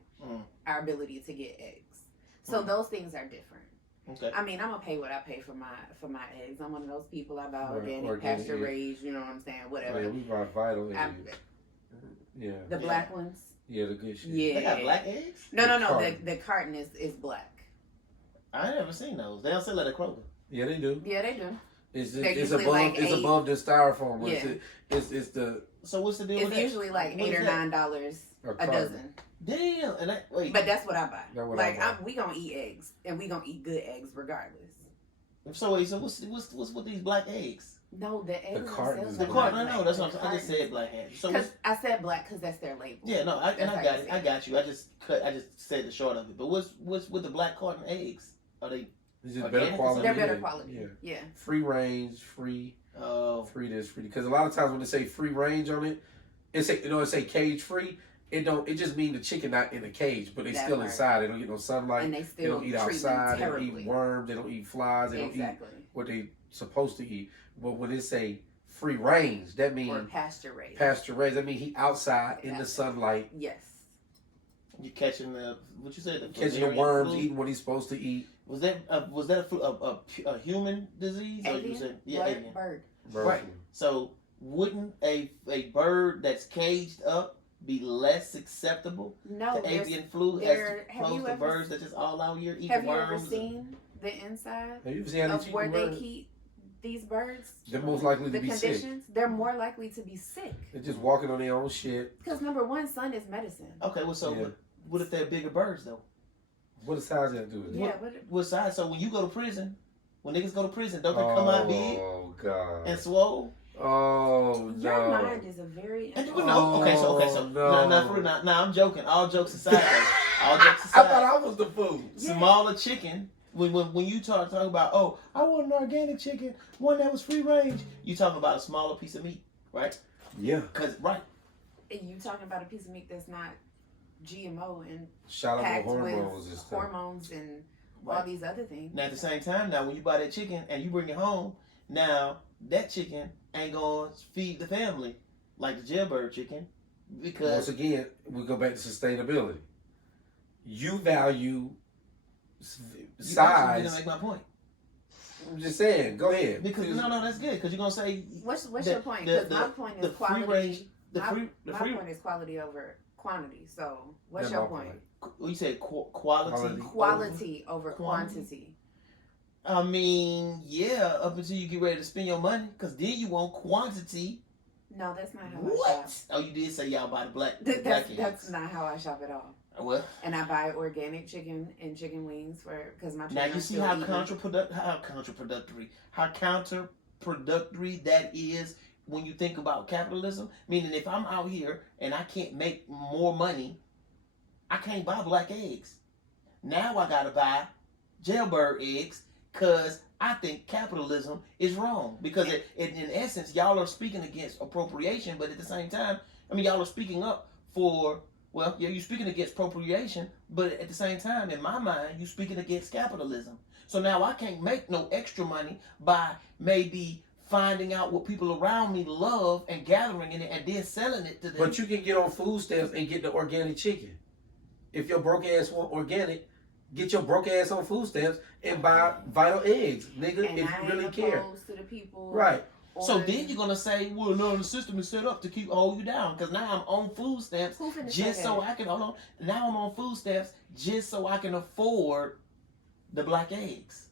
our ability to get eggs. So those things are different. Okay. I mean, I'm gonna pay what I pay for my eggs. I'm one of those people. I buy organic pasture raised. You know what I'm saying? Whatever. Yeah, we buy vital eggs. Yeah. The black ones. Yeah, the good shit. Yeah. They got black eggs? No. The carton is black. I ain't never seen those. They don't sell at a Kroger. Yeah, they do. Yeah, they do. It's above the styrofoam. Yeah. It's the. So what's the deal with that? It's usually like $8 or $9 a dozen. Damn, and wait. But that's what I buy. We gonna eat eggs, and we gonna eat good eggs regardless. So wait, so what's with these black eggs? No, the eggs. The carton. The carton. I know. That's what I'm saying. I just said black eggs. So I said black because that's their label. Yeah, no, I got it. I got you. I just said the short of it. But what's with the black carton eggs? Are they? Is it better quality? They're better quality. Yeah. Free range, free this, free. Because a lot of times when they say free range on it, it say cage free. It just mean the chicken not in the cage, but they still inside. They don't get no sunlight. And they don't eat outside. They don't eat worms. They don't eat flies. They don't eat what they supposed to eat. But when it say free range, that means pasture raised. Pasture raised. That means he outside in the sunlight. Yes. You catching what you said? Catching the worms, eating what he's supposed to eat. Was that a human disease? Avian? Or you said avian? Bird. Right. So wouldn't a bird that's caged up be less acceptable to avian flu as opposed to birds that just all out here eating worms? Have you ever seen the inside Have you ever seen of where they keep these birds? They're most likely to be sick. They're more likely to be sick. They're just walking on their own shit. Because number one, sun is medicine. Okay, well, so what if they're bigger birds though? What does size that do with it? Yeah, what size? So when you go to prison, when niggas go to prison, don't they come out big? Oh God. And swole? Oh no. Your mind is a very. Okay, so no. Now I'm joking. All jokes aside, all jokes aside. I thought I was the fool. Smaller chicken. When you talk about, oh, I want an organic chicken, one that was free range. You talking about a smaller piece of meat, right? Yeah. And you talking about a piece of meat that's not GMO and packed with hormones and all these other things. Now at the same time, now when you buy that chicken and you bring it home, now that chicken ain't gonna feed the family like the jailbird chicken because once again we go back to sustainability. You value size. You didn't make my point. I'm just saying. Go ahead. Because no, that's good. Because you're gonna say what's your point? Because my point is quality. My point is quality over quantity. So what's your point? You said quality. Quality over quantity. I mean, yeah, up until you get ready to spend your money, because then you want quantity. No, that's not how I shop. Oh, you did say y'all buy the black That's not how I shop at all. Well, and I buy organic chicken and chicken wings because my now you see how counterproductive that is when you think about capitalism. Meaning, if I'm out here and I can't make more money, I can't buy black eggs. Now I gotta buy jailbird eggs because I think capitalism is wrong. Because in essence, y'all are speaking against appropriation, but at the same time, I mean, y'all are speaking up for. Well, yeah, you're speaking against appropriation, but at the same time, in my mind, you're speaking against capitalism. So now I can't make no extra money by maybe finding out what people around me love and gathering in it and then selling it to them. But you can get on food stamps and get the organic chicken. If your broke ass want organic, get your broke ass on food stamps and buy vital eggs, nigga, and if you really care. To the people right. So then you're gonna say, well, no, the system is set up to hold you down. Because now I'm on food stamps just so I can hold on. Now I'm on food stamps just so I can afford the black eggs.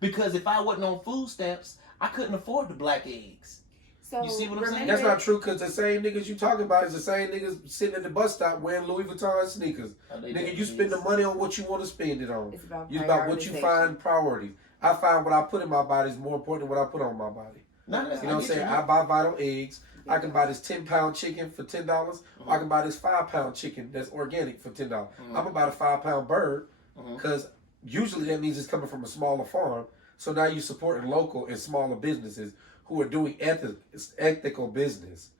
Because if I wasn't on food stamps, I couldn't afford the black eggs. So you see what I'm saying? That's not true, because the same niggas you talking about is the same niggas sitting at the bus stop wearing Louis Vuitton sneakers. Nigga, you spend the money on what you want to spend it on. It's about what you find priorities. I find what I put in my body is more important than what I put on my body. You know what I'm saying? I buy vital eggs. I can buy this 10-pound chicken for $10. Or I can buy this 5-pound chicken that's organic for $10. I'm gonna buy the 5-pound bird because usually that means it's coming from a smaller farm. So now you're supporting local and smaller businesses who are doing ethical business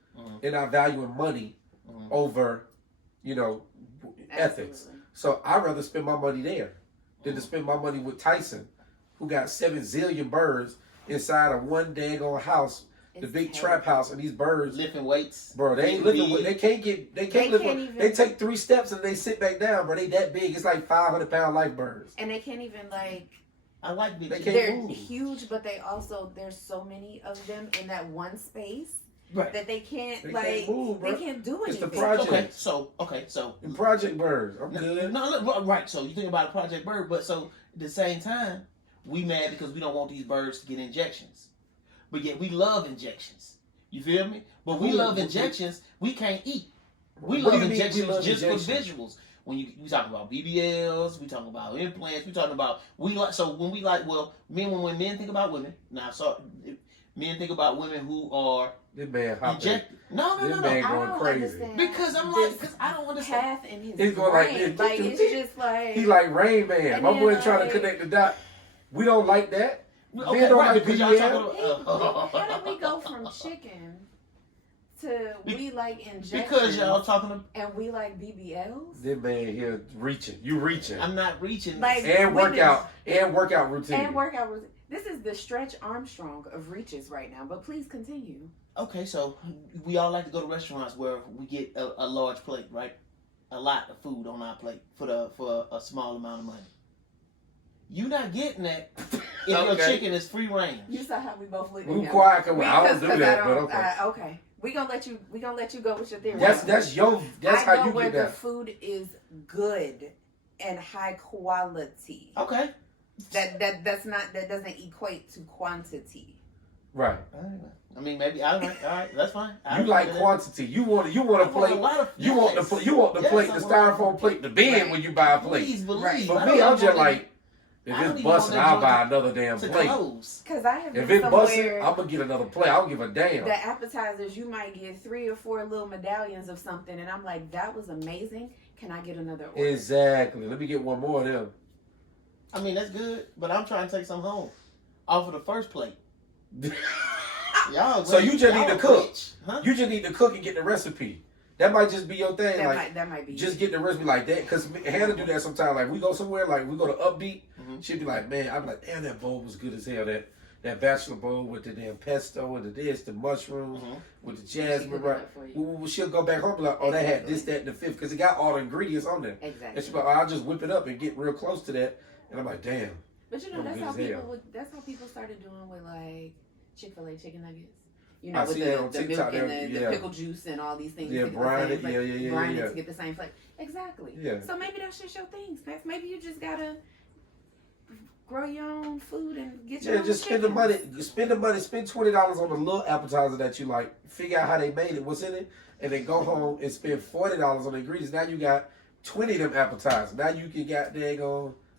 and not valuing money over, ethics. So I'd rather spend my money there than to spend my money with Tyson, who got 7 zillion birds inside of one daggone house, the big trap house, and these birds lifting weights. Bro, they ain't lifting. They can't lift. They take 3 steps and they sit back down, bro. They that big. It's like 500-pound life birds. And they can't even I like big. They're huge, but there's so many of them in that one space. Right. That they can't move, they can't do anything. It's the project. Okay, so in Project Birds. I'm good. No, right. So you think about a Project Bird, but so at the same time, we mad because we don't want these birds to get injections, but yet we love injections. You feel me? But we love injections. We can't eat. We love injections just for visuals. When we talk about BBLs, we talk about implants, we talking about when men think about women. Now, men think about women who are injected. No. Man going crazy. Because I don't understand. Path in his He's going brain. It's just like he like Rain Man. My boy trying to connect the dot. We don't like that. Okay, don't like how did we go from chicken to we like injections? Because y'all talking and we like BBLs. This man here reaching. You reaching. I'm not reaching. And workout routine. This is the Stretch Armstrong of reaches right now, but please continue. Okay, so we all like to go to restaurants where we get a large plate, right? A lot of food on our plate for a small amount of money. You not getting that if your chicken is free range. You saw how we both looked. We quiet. I don't do that, but okay. Okay, we gonna let you go with your theory. That's how you get that. The food is good and high quality. Okay. That doesn't equate to quantity. Right. I mean, maybe all right, that's fine. You like quantity. You want a plate. You want the plate, the styrofoam plate, the bin when you buy a plate. Please believe. For me, I'm just like, if it's busting, I'll buy another damn plate. Because I have been if it's busting, I'm gonna get another plate. I don't give a damn. The appetizers, you might get 3 or 4 little medallions of something, and I'm like, that was amazing. Can I get another order? Exactly. Let me get one more of them. I mean, that's good, but I'm trying to take some home off of the first plate. So you just need to cook. Huh? You just need to cook and get the recipe. That might just be your thing. That might be. Just get the recipe like that. Because Hannah do that sometimes. Like we go somewhere, like we go to Upbeat. She'll be like, man, I'm like, damn, that bowl was good as hell. That bachelor bowl with the damn pesto and the mushrooms with the jasmine. Right? She'll go back home and be like, oh, that had this, that, and the fifth. Because it got all the ingredients on there. Exactly. And she's like, oh, I'll just whip it up and get real close to that. And I'm like, damn. But that's how people started doing with like Chick-fil-A chicken nuggets. With the milk and the pickle juice and all these things. Yeah, brine it. Brine it to get the same flavor. Exactly. Yeah. So maybe that's just your thing, Snax. Maybe you just gotta grow your own food and get your own just spend the money. Spend $20 on a little appetizer that you like. Figure out how they made it, what's in it, and then go home and spend $40 on the ingredients. Now you got 20 of them appetizers. Now you can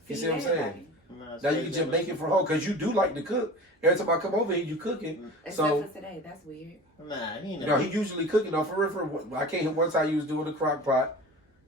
you see what I'm saying? Now you can just make it from home because you do like to cook. Every time I come over here, you cooking. Except for today, that's weird. Nah, he usually cooking. For real. I came here one time, you was doing the crock pot.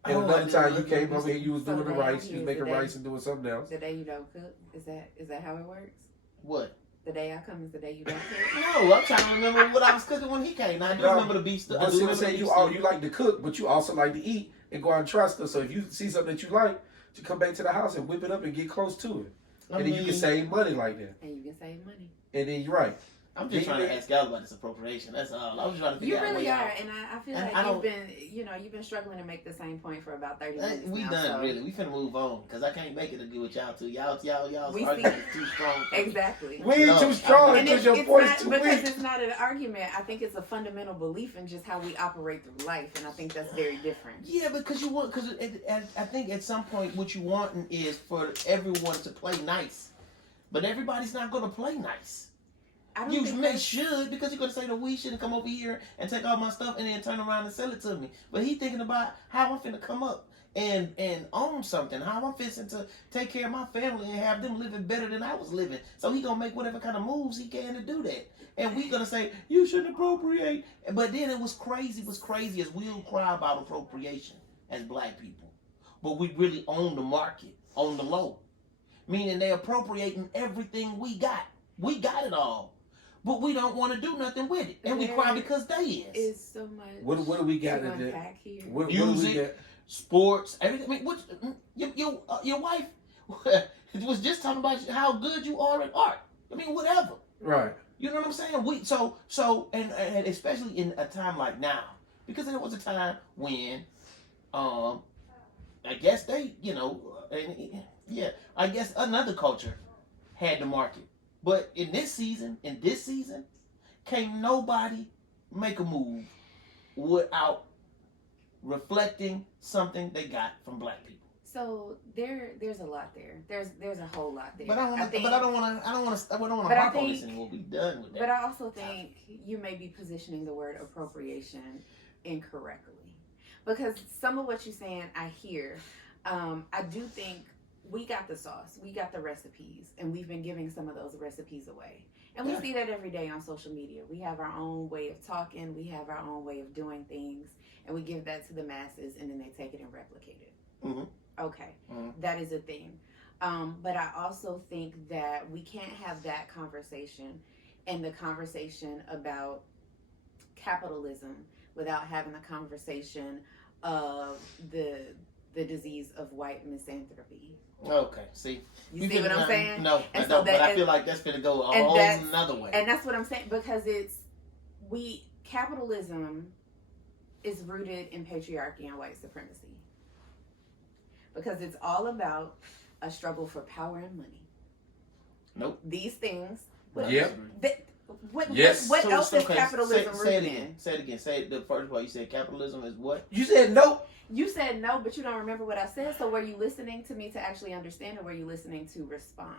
And another time you came over here, you was doing the rice. You was making rice and doing something else. The day you don't cook? Is that how it works? What? The day I come is the day you don't cook? No, I'm trying to remember what I was cooking when he came. Now, I do remember the beef stuff. But see what I'm saying? You like to cook, but you also like to eat and go out and try stuff. So if you see something that you like, you come back to the house and whip it up and get close to it. And then you can save money like that. And you can save money. And then you're right. I'm just trying to ask y'all about this appropriation. That's all. I was trying to figure out. You really are, and I feel like you've been struggling to make the same point for about 30 minutes. We now, done really. We finna move on because I can't make it to do with y'all two. Y'all's argument is too strong. Exactly. We ain't too strong because your voice too weak. Because it's not an argument. I think it's a fundamental belief in just how we operate through life, and I think that's very different. Yeah, because I think at some point what you want is for everyone to play nice, but everybody's not gonna play nice. You should, because you're going to say that we shouldn't come over here and take all my stuff and then turn around and sell it to me. But he thinking about how I'm finna come up and own something, how I'm fixing to take care of my family and have them living better than I was living. So he going to make whatever kind of moves he can to do that. And we going to say, you shouldn't appropriate. But then it was crazy as we'll cry about appropriation as black people. But we really own the market on the low. Meaning they appropriating everything we got. We got it all. but we don't want to do nothing with it, and we cry because they is. It's so much. What do we got to in there? unpack here? Music, sports, everything. I mean, your wife was just talking about how good you are at art. I mean, whatever. Right. You know what I'm saying? And especially in a time like now, because there was a time when, I guess they, I guess another culture had the market. But in this season, can't nobody make a move without reflecting something they got from black people. So there's a lot there. There's a whole lot there. But I don't want to harp on this, and we'll be done with that. But I also think you may be positioning the word appropriation incorrectly, because some of what you're saying I hear. I do think we got the sauce, we got the recipes, and we've been giving some of those recipes away. And we see that every day on social media. We have our own way of talking, we have our own way of doing things, and we give that to the masses, and then they take it and replicate it. Mm-hmm. Okay, that is a thing. But I also think that we can't have that conversation and the conversation about capitalism without having the conversation of the disease of white misanthropy. Okay, see? You see what I'm saying? No, I don't, but I feel like that's going to go a whole another way. And that's what I'm saying, because capitalism is rooted in patriarchy and white supremacy. Because it's all about a struggle for power and money. Nope. These things. What else is capitalism rooted in? Say it again. Say it the first part. You said capitalism is what? You said no. You said no, but you don't remember what I said. So were you listening to me to actually understand, or were you listening to respond?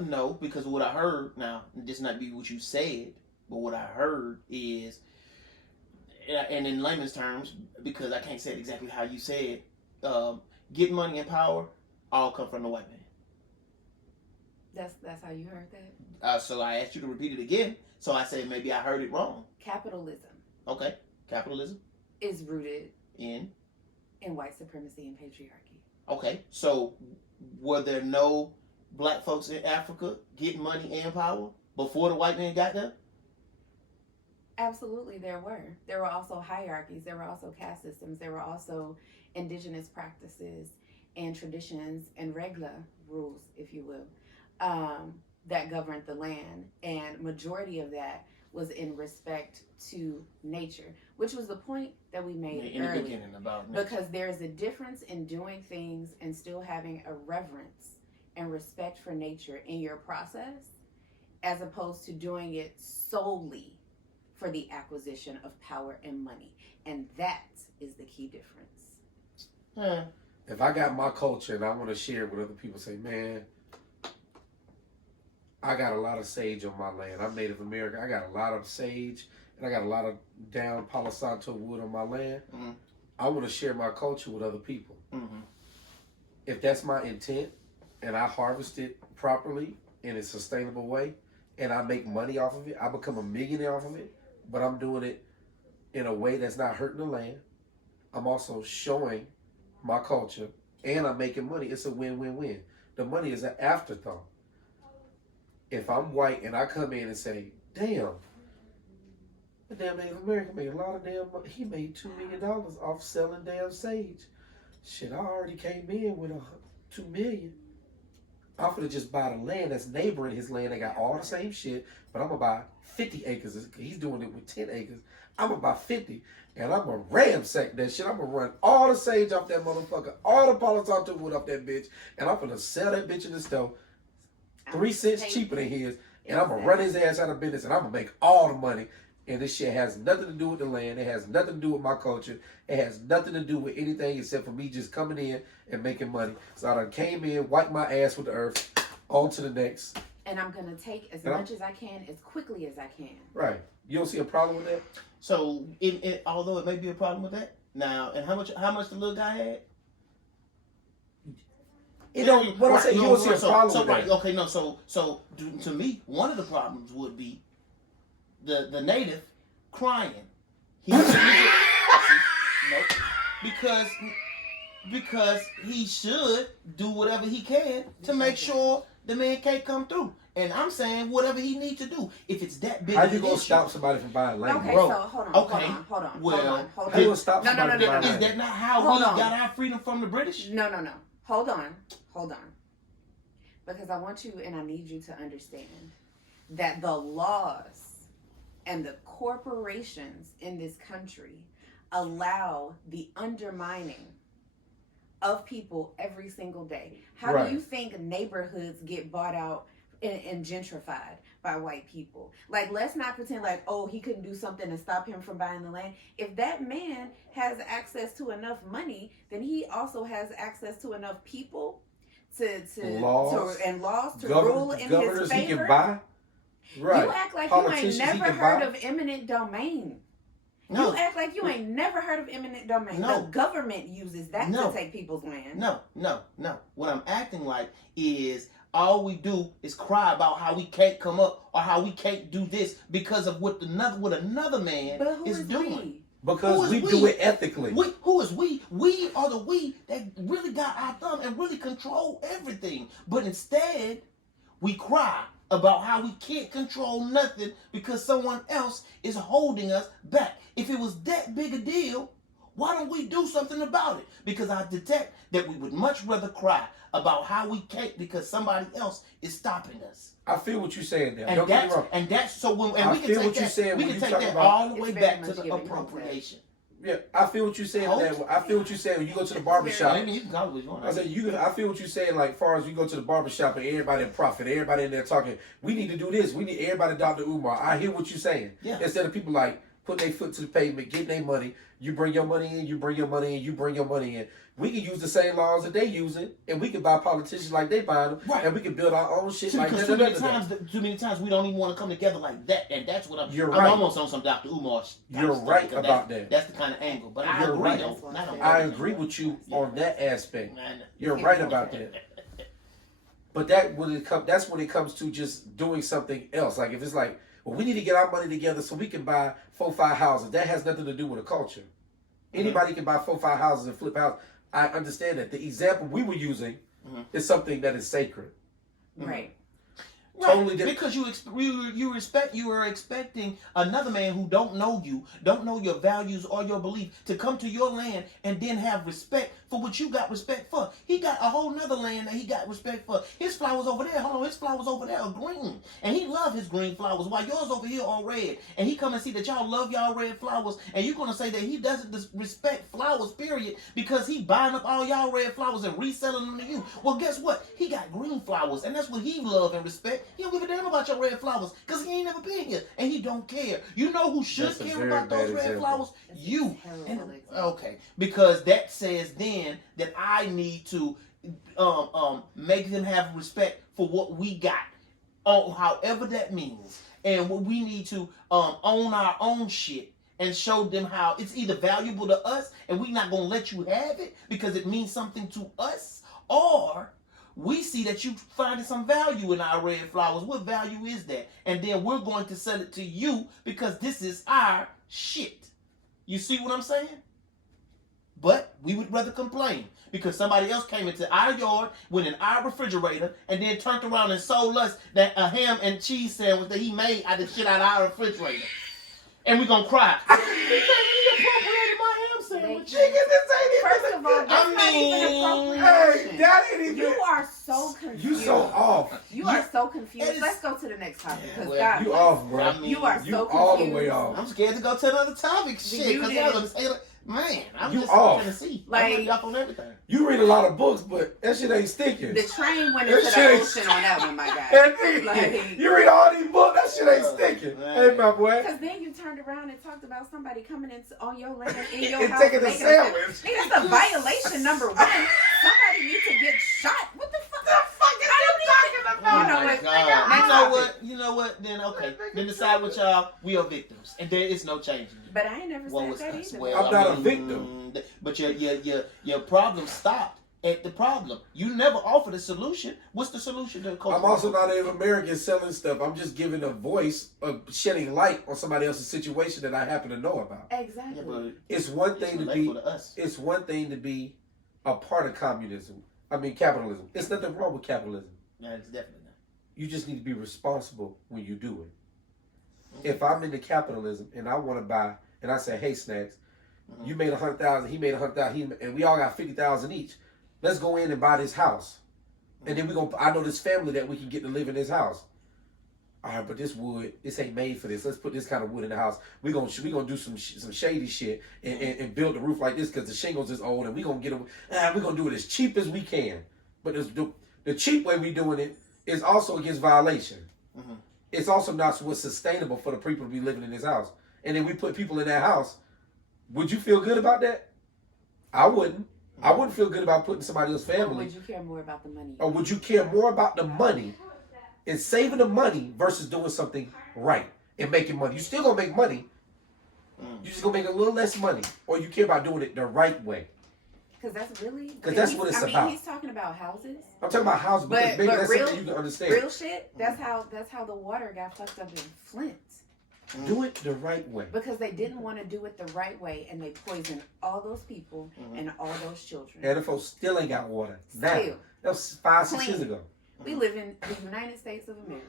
No, because what I heard, now, this not be what you said, but what I heard is, and in layman's terms, because I can't say it exactly how you said, get money and power all come from the white man. That's how you heard that? So I asked you to repeat it again. So I said maybe I heard it wrong. Capitalism. Okay. Capitalism is rooted in white supremacy and patriarchy. Okay. So were there no black folks in Africa getting money and power before the white man got there? Absolutely, there were. There were also hierarchies. There were also caste systems. There were also indigenous practices and traditions and regla rules, if you will, that governed the land. And majority of that was in respect to nature, which was the point that we made in the earlier. beginning about nature. Because there's a difference in doing things and still having a reverence and respect for nature in your process, as opposed to doing it solely for the acquisition of power and money. And that is the key difference. If I got my culture and I want to share it with other people, say, man, I got a lot of sage on my land. I'm Native American. I got a lot of sage and I got a lot of down Palo Santo wood on my land. Mm-hmm. I want to share my culture with other people. Mm-hmm. If that's my intent and I harvest it properly in a sustainable way and I make money off of it, I become a millionaire off of it, but I'm doing it in a way that's not hurting the land. I'm also showing my culture and I'm making money. It's a win-win-win. The money is an afterthought. If I'm white and I come in and say, damn, the damn Native American made a lot of damn money. He made $2 million off selling damn sage. Shit, I already came in with $2 million. I'm gonna just buy the land that's neighboring his land. They got all the same shit, but I'm gonna buy 50 acres. He's doing it with 10 acres. I'm gonna buy 50, and I'm gonna ransack that shit. I'm gonna run all the sage off that motherfucker, all the Palo Santo wood off that bitch, and I'm gonna sell that bitch in the store 3 cents cheaper than his, and I'm gonna run his ass out of business, and I'm gonna make all the money. And this shit has nothing to do with the land. It has nothing to do with my culture. It has nothing to do with anything except for me just coming in and making money. So I done came in, wiped my ass with the earth, on to the next. And I'm going to take as much as I can, as quickly as I can. Right. You don't see a problem with that? So, although it may be a problem with that, now, and how much the little guy had? You don't see a problem with that. Okay, no, so to me, one of the problems would be the native crying. Nope. Because he should do whatever he can to make sure the man can't come through. And I'm saying whatever he needs to do. If it's that big, how you gonna stop somebody from buying land? Okay, Bro, so hold on. Well, how you gonna stop somebody from buying Is land? that not how we got our freedom from the British? No. Hold on. Because I want you and I need you to understand that the laws and the corporations in this country allow the undermining of people every single day. How do you think neighborhoods get bought out and gentrified by white people? Like, let's not pretend like, oh, he couldn't do something to stop him from buying the land. If that man has access to enough money, then he also has access to enough people to laws to rule in his favor. He can buy. Right. You act like you ain't never heard of eminent domain. No. You act like you ain't never heard of eminent domain. No. The government uses that to take people's land. No. What I'm acting like is all we do is cry about how we can't come up or how we can't do this because of what another man is doing. We? Because we do it ethically. Who is we? We are the we that really got our thumb and really control everything. But instead, we cry about how we can't control nothing because someone else is holding us back. If it was that big a deal, why don't we do something about it? Because I detect that we would much rather cry about how we can't because somebody else is stopping us. I feel what you're saying there. And don't get me wrong. And that's so when and I we can feel take what you're that, saying we when can you take talk that about- all the way It's back very to much the giving appropriation. Yeah, I feel what you're saying. I feel what you're saying when you go to the barbershop. I mean, you can call it what you want. I I feel what you're saying. Like, far as you go to the barbershop and everybody in profit, everybody in there talking. We need to do this. We need everybody, Dr. Umar. I hear what you're saying. Yeah. Instead of people like putting their foot to the pavement, getting their money. You bring your money in. You bring your money in. You bring your money in. We can use the same laws that they using, and we can buy politicians like they buy them, right. and we can build our own shit. Like Because too many times we don't even want to come together like that, and that's what I'm almost on some Dr. Umar. You're right about that. That's the kind of angle, but I agree. Right. I agree with you on that aspect. You're right about that. But that's when it comes to just doing something else. Like if it's like, well, we need to get our money together so we can buy 4-5 houses. That has nothing to do with a culture. Anybody can buy 4-5 houses and flip houses. I understand that. The example we were using is something that is sacred. Right. Totally different. Because you are expecting another man who don't know you, don't know your values or your belief, to come to your land and then have respect for what you got respect for. He got a whole nother land that he got respect for. His flowers over there, hold on, his flowers over there are green. And he love his green flowers while yours over here are red. And he come and see that y'all love y'all red flowers, and you're going to say that he doesn't respect flowers, period, because he buying up all y'all red flowers and reselling them to you. Well, guess what? He got green flowers, and that's what he love and respect. He don't give a damn about your red flowers because he ain't never been here, and he don't care. You know who should care about those red flowers? You. Okay, because that says then that I need to make them have respect for what we got, however that means, and what we need to own our own shit and show them how it's either valuable to us and we're not gonna let you have it because it means something to us, or we see that you finding some value in our red flowers. What value is that? And then we're going to sell it to you because this is our shit. You see what I'm saying? But we would rather complain because somebody else came into our yard, went in our refrigerator, and then turned around and sold us that a ham and cheese sandwich that he made out of the shit out of our refrigerator. And we're going to cry. He appropriated my ham sandwich. First of all, that's not even appropriation. That ain't even... You are so confused. You so off. You are so confused. Let's go to the next topic. Well, you off, bro. You are so confused. All the way off. I'm scared to go to another topic. Shit, because y'all gonna say, man, I'm you just off. Tennessee. Like, I'm on everything. You read a lot of books, but that shit ain't sticking. The train went into the ocean on that one, my guy. Like, you read all these books, that shit ain't sticking. Hey, my boy. Because then you turned around and talked about somebody coming on your land in your and house taking a sandwich. Hey, that's a violation, number one. Somebody needs to get shot. What the fuck? is you talking about? You know what? Then okay. Then decide with y'all. We are victims, and there is no changing it. But I ain't never said that either. I'm not a victim. But your problem stopped at the problem. You never offered a solution. What's the solution to the culture? I'm also not Native American selling stuff. I'm just giving a voice of shedding light on somebody else's situation that I happen to know about. Exactly. Yeah, it's one thing to be. It's one thing to be a part of communism. I mean capitalism. There's nothing wrong with capitalism. Yeah, it's definitely You just need to be responsible when you do it. If I'm into capitalism and I want to buy, and I say, hey, Snax, you made 100,000, he made 100,000, and we all got 50,000 each. Let's go in and buy this house. And then I know this family that we can get to live in this house. All right, but this wood, this ain't made for this. Let's put this kind of wood in the house. We gonna do some shady shit and build the roof like this because the shingles is old, and we gonna get them. We gonna do it as cheap as we can. But the cheap way we doing it is also against violation. It's also not what's sustainable for the people to be living in this house. And then we put people in that house. Would you feel good about that? I wouldn't. I wouldn't feel good about putting somebody else's family. Or would you care more about the money? Or would you care more about the money and saving the money versus doing something right and making money? You still gonna make money. You just gonna make a little less money. Or you care about doing it the right way. Because that's what it's about. He's talking about houses. I'm talking about houses because maybe that's something you can understand. Real shit, that's how the water got fucked up in Flint. Do it the right way. Because they didn't want to do it the right way, and they poisoned all those people and all those children. And the folks still ain't got water. That was 5-6 years ago. We live in the United States of America.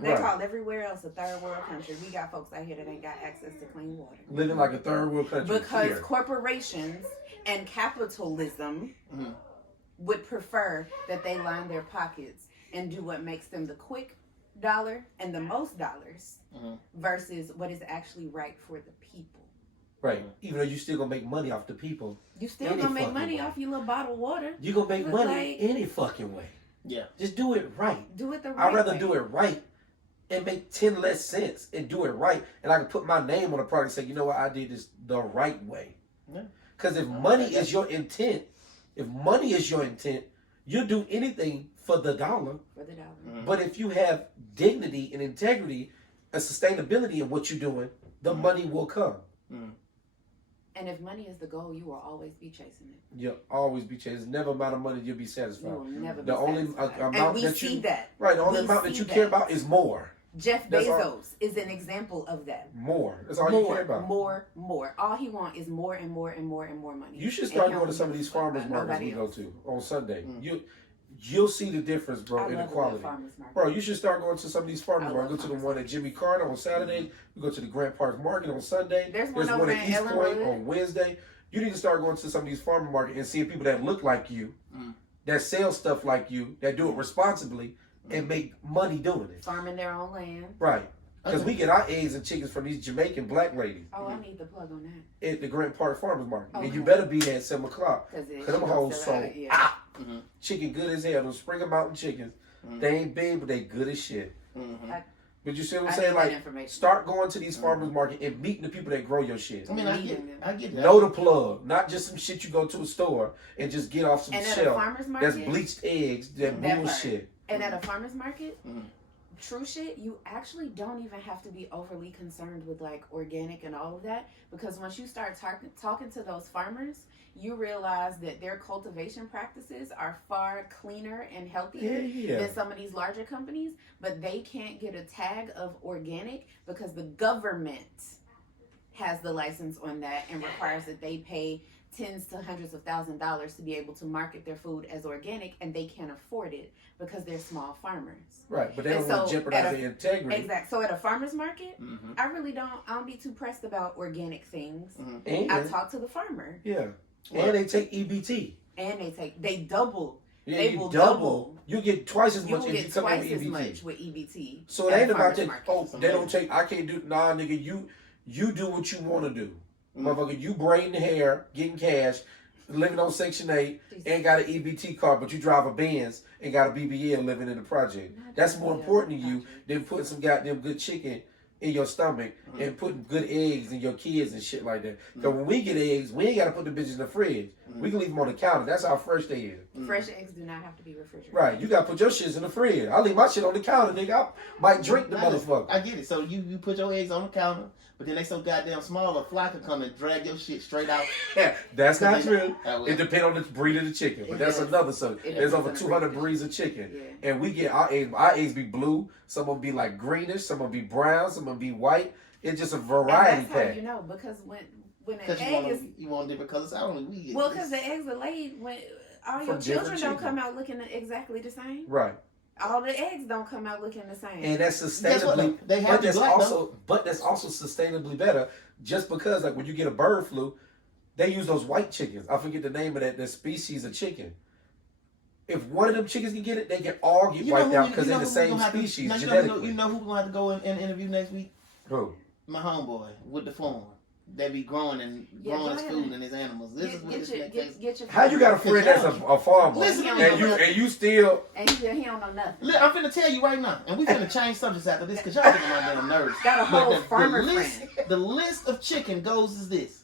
They call everywhere else a third world country. We got folks out here that ain't got access to clean water. Living like a third world country. Because corporations and capitalism would prefer that they line their pockets and do what makes them the quick dollar and the most dollars versus what is actually right for the people. Right. Even though you still gonna make money off the people. You still gonna make money off your little bottled water. You gonna make money any fucking way. Yeah. Just do it right. Do it the right way. I'd rather do it right and make 10 less cents and do it right. And I can put my name on a product and say, you know what, I did this the right way. Because if money is your intent, you'll do anything for the dollar. But if you have dignity and integrity and sustainability in what you're doing, the money will come. And if money is the goal, you will always be chasing it. You'll always be chasing. It's never amount of money you'll be satisfied. You will never be the only satisfied. amount and we that see that. Right, the only amount that you care about is more. Jeff Bezos is an example of that. More. That's all you care about. More. All he wants is more and more and more and more money. You should start going to some of these farmers markets we go to on Sunday. You'll see the difference, bro, in the quality. Bro, you should start going to some of these farmers markets. Go to the one at Jimmy Carter on Saturday. We go to the Grant Park Market on Sunday. There's one at East Point on Wednesday. You need to start going to some of these farmer markets and seeing people that look like you, that sell stuff like you, that do it responsibly, and make money doing it. Farming their own land. Right. Because we get our eggs and chickens from these Jamaican black ladies. Oh, I need the plug on that. At the Grant Park Farmers Market. And you better be there at 7 o'clock. Because them hoes so chicken good as hell. Those Springer Mountain chickens. They ain't big, but they good as shit. But you see what I'm saying? Like, start going to these farmers market and meeting the people that grow your shit. I mean, I get that. Know the plug. Not just some shit you go to a store and just get off some shelf. That's bleached eggs. That bullshit. And at a farmer's market, true shit, you actually don't even have to be overly concerned with like organic and all of that, because once you start talking to those farmers, you realize that their cultivation practices are far cleaner and healthier than some of these larger companies, but they can't get a tag of organic because the government has the license on that and requires that they pay tens to hundreds of $1,000s to be able to market their food as organic, and they can't afford it because they're small farmers. Right, but they don't want to jeopardize their integrity. Exactly. So at a farmer's market, I don't be too pressed about organic things. And I talk to the farmer. Yeah. And they take EBT. And they double. Yeah, they will double. You get twice as much if you come with EBT. Much with EBT. So it ain't about that. Oh, they don't take. I can't do. Nah, nigga. You do what you want to do, motherfucker. You braiding hair, getting cash, living on Section 8, ain't got an EBT card, but you drive a Benz and got a BBL living in the project. That's more important to you than putting some goddamn good chicken in your stomach and putting good eggs in your kids and shit like that. Because when we get eggs, we ain't got to put the bitches in the fridge. We can leave them on the counter. That's how fresh they is. Fresh eggs do not have to be refrigerated. Right. You got to put your shits in the fridge. I leave my shit on the counter, nigga. I might drink the motherfucker. I get it. So you put your eggs on the counter, but then they so goddamn small, a fly could come and drag your shit straight out. That's not true. It depends on the breed of the chicken. But that's another subject. There's over 200 breeds of chicken. Yeah. And we get our eggs be blue. Some of them be like greenish. Some of them be brown. Some of them be white. It's just a variety pack. That's how you know, because when an egg is... You want different colors. I don't know. Well, because the eggs are laid when... All your children don't come out looking exactly the same. Right. All the eggs don't come out looking the same. And that's sustainably, but that's also sustainably better. Just because, like, when you get a bird flu, they use those white chickens. I forget the name of that species of chicken. If one of them chickens can get it, they can all get wiped out because they're the same species genetically. You know who's gonna have to go and interview next week? Who? My homeboy with the farm. They be growing his food and his animals. This is what this get your How you got a friend that's a farmer and you still and he don't know nothing. Look, I'm finna tell you right now, and we finna change subjects after this because y'all get on my damn nerves. Got a whole farmer friend. The list of chicken goes as this: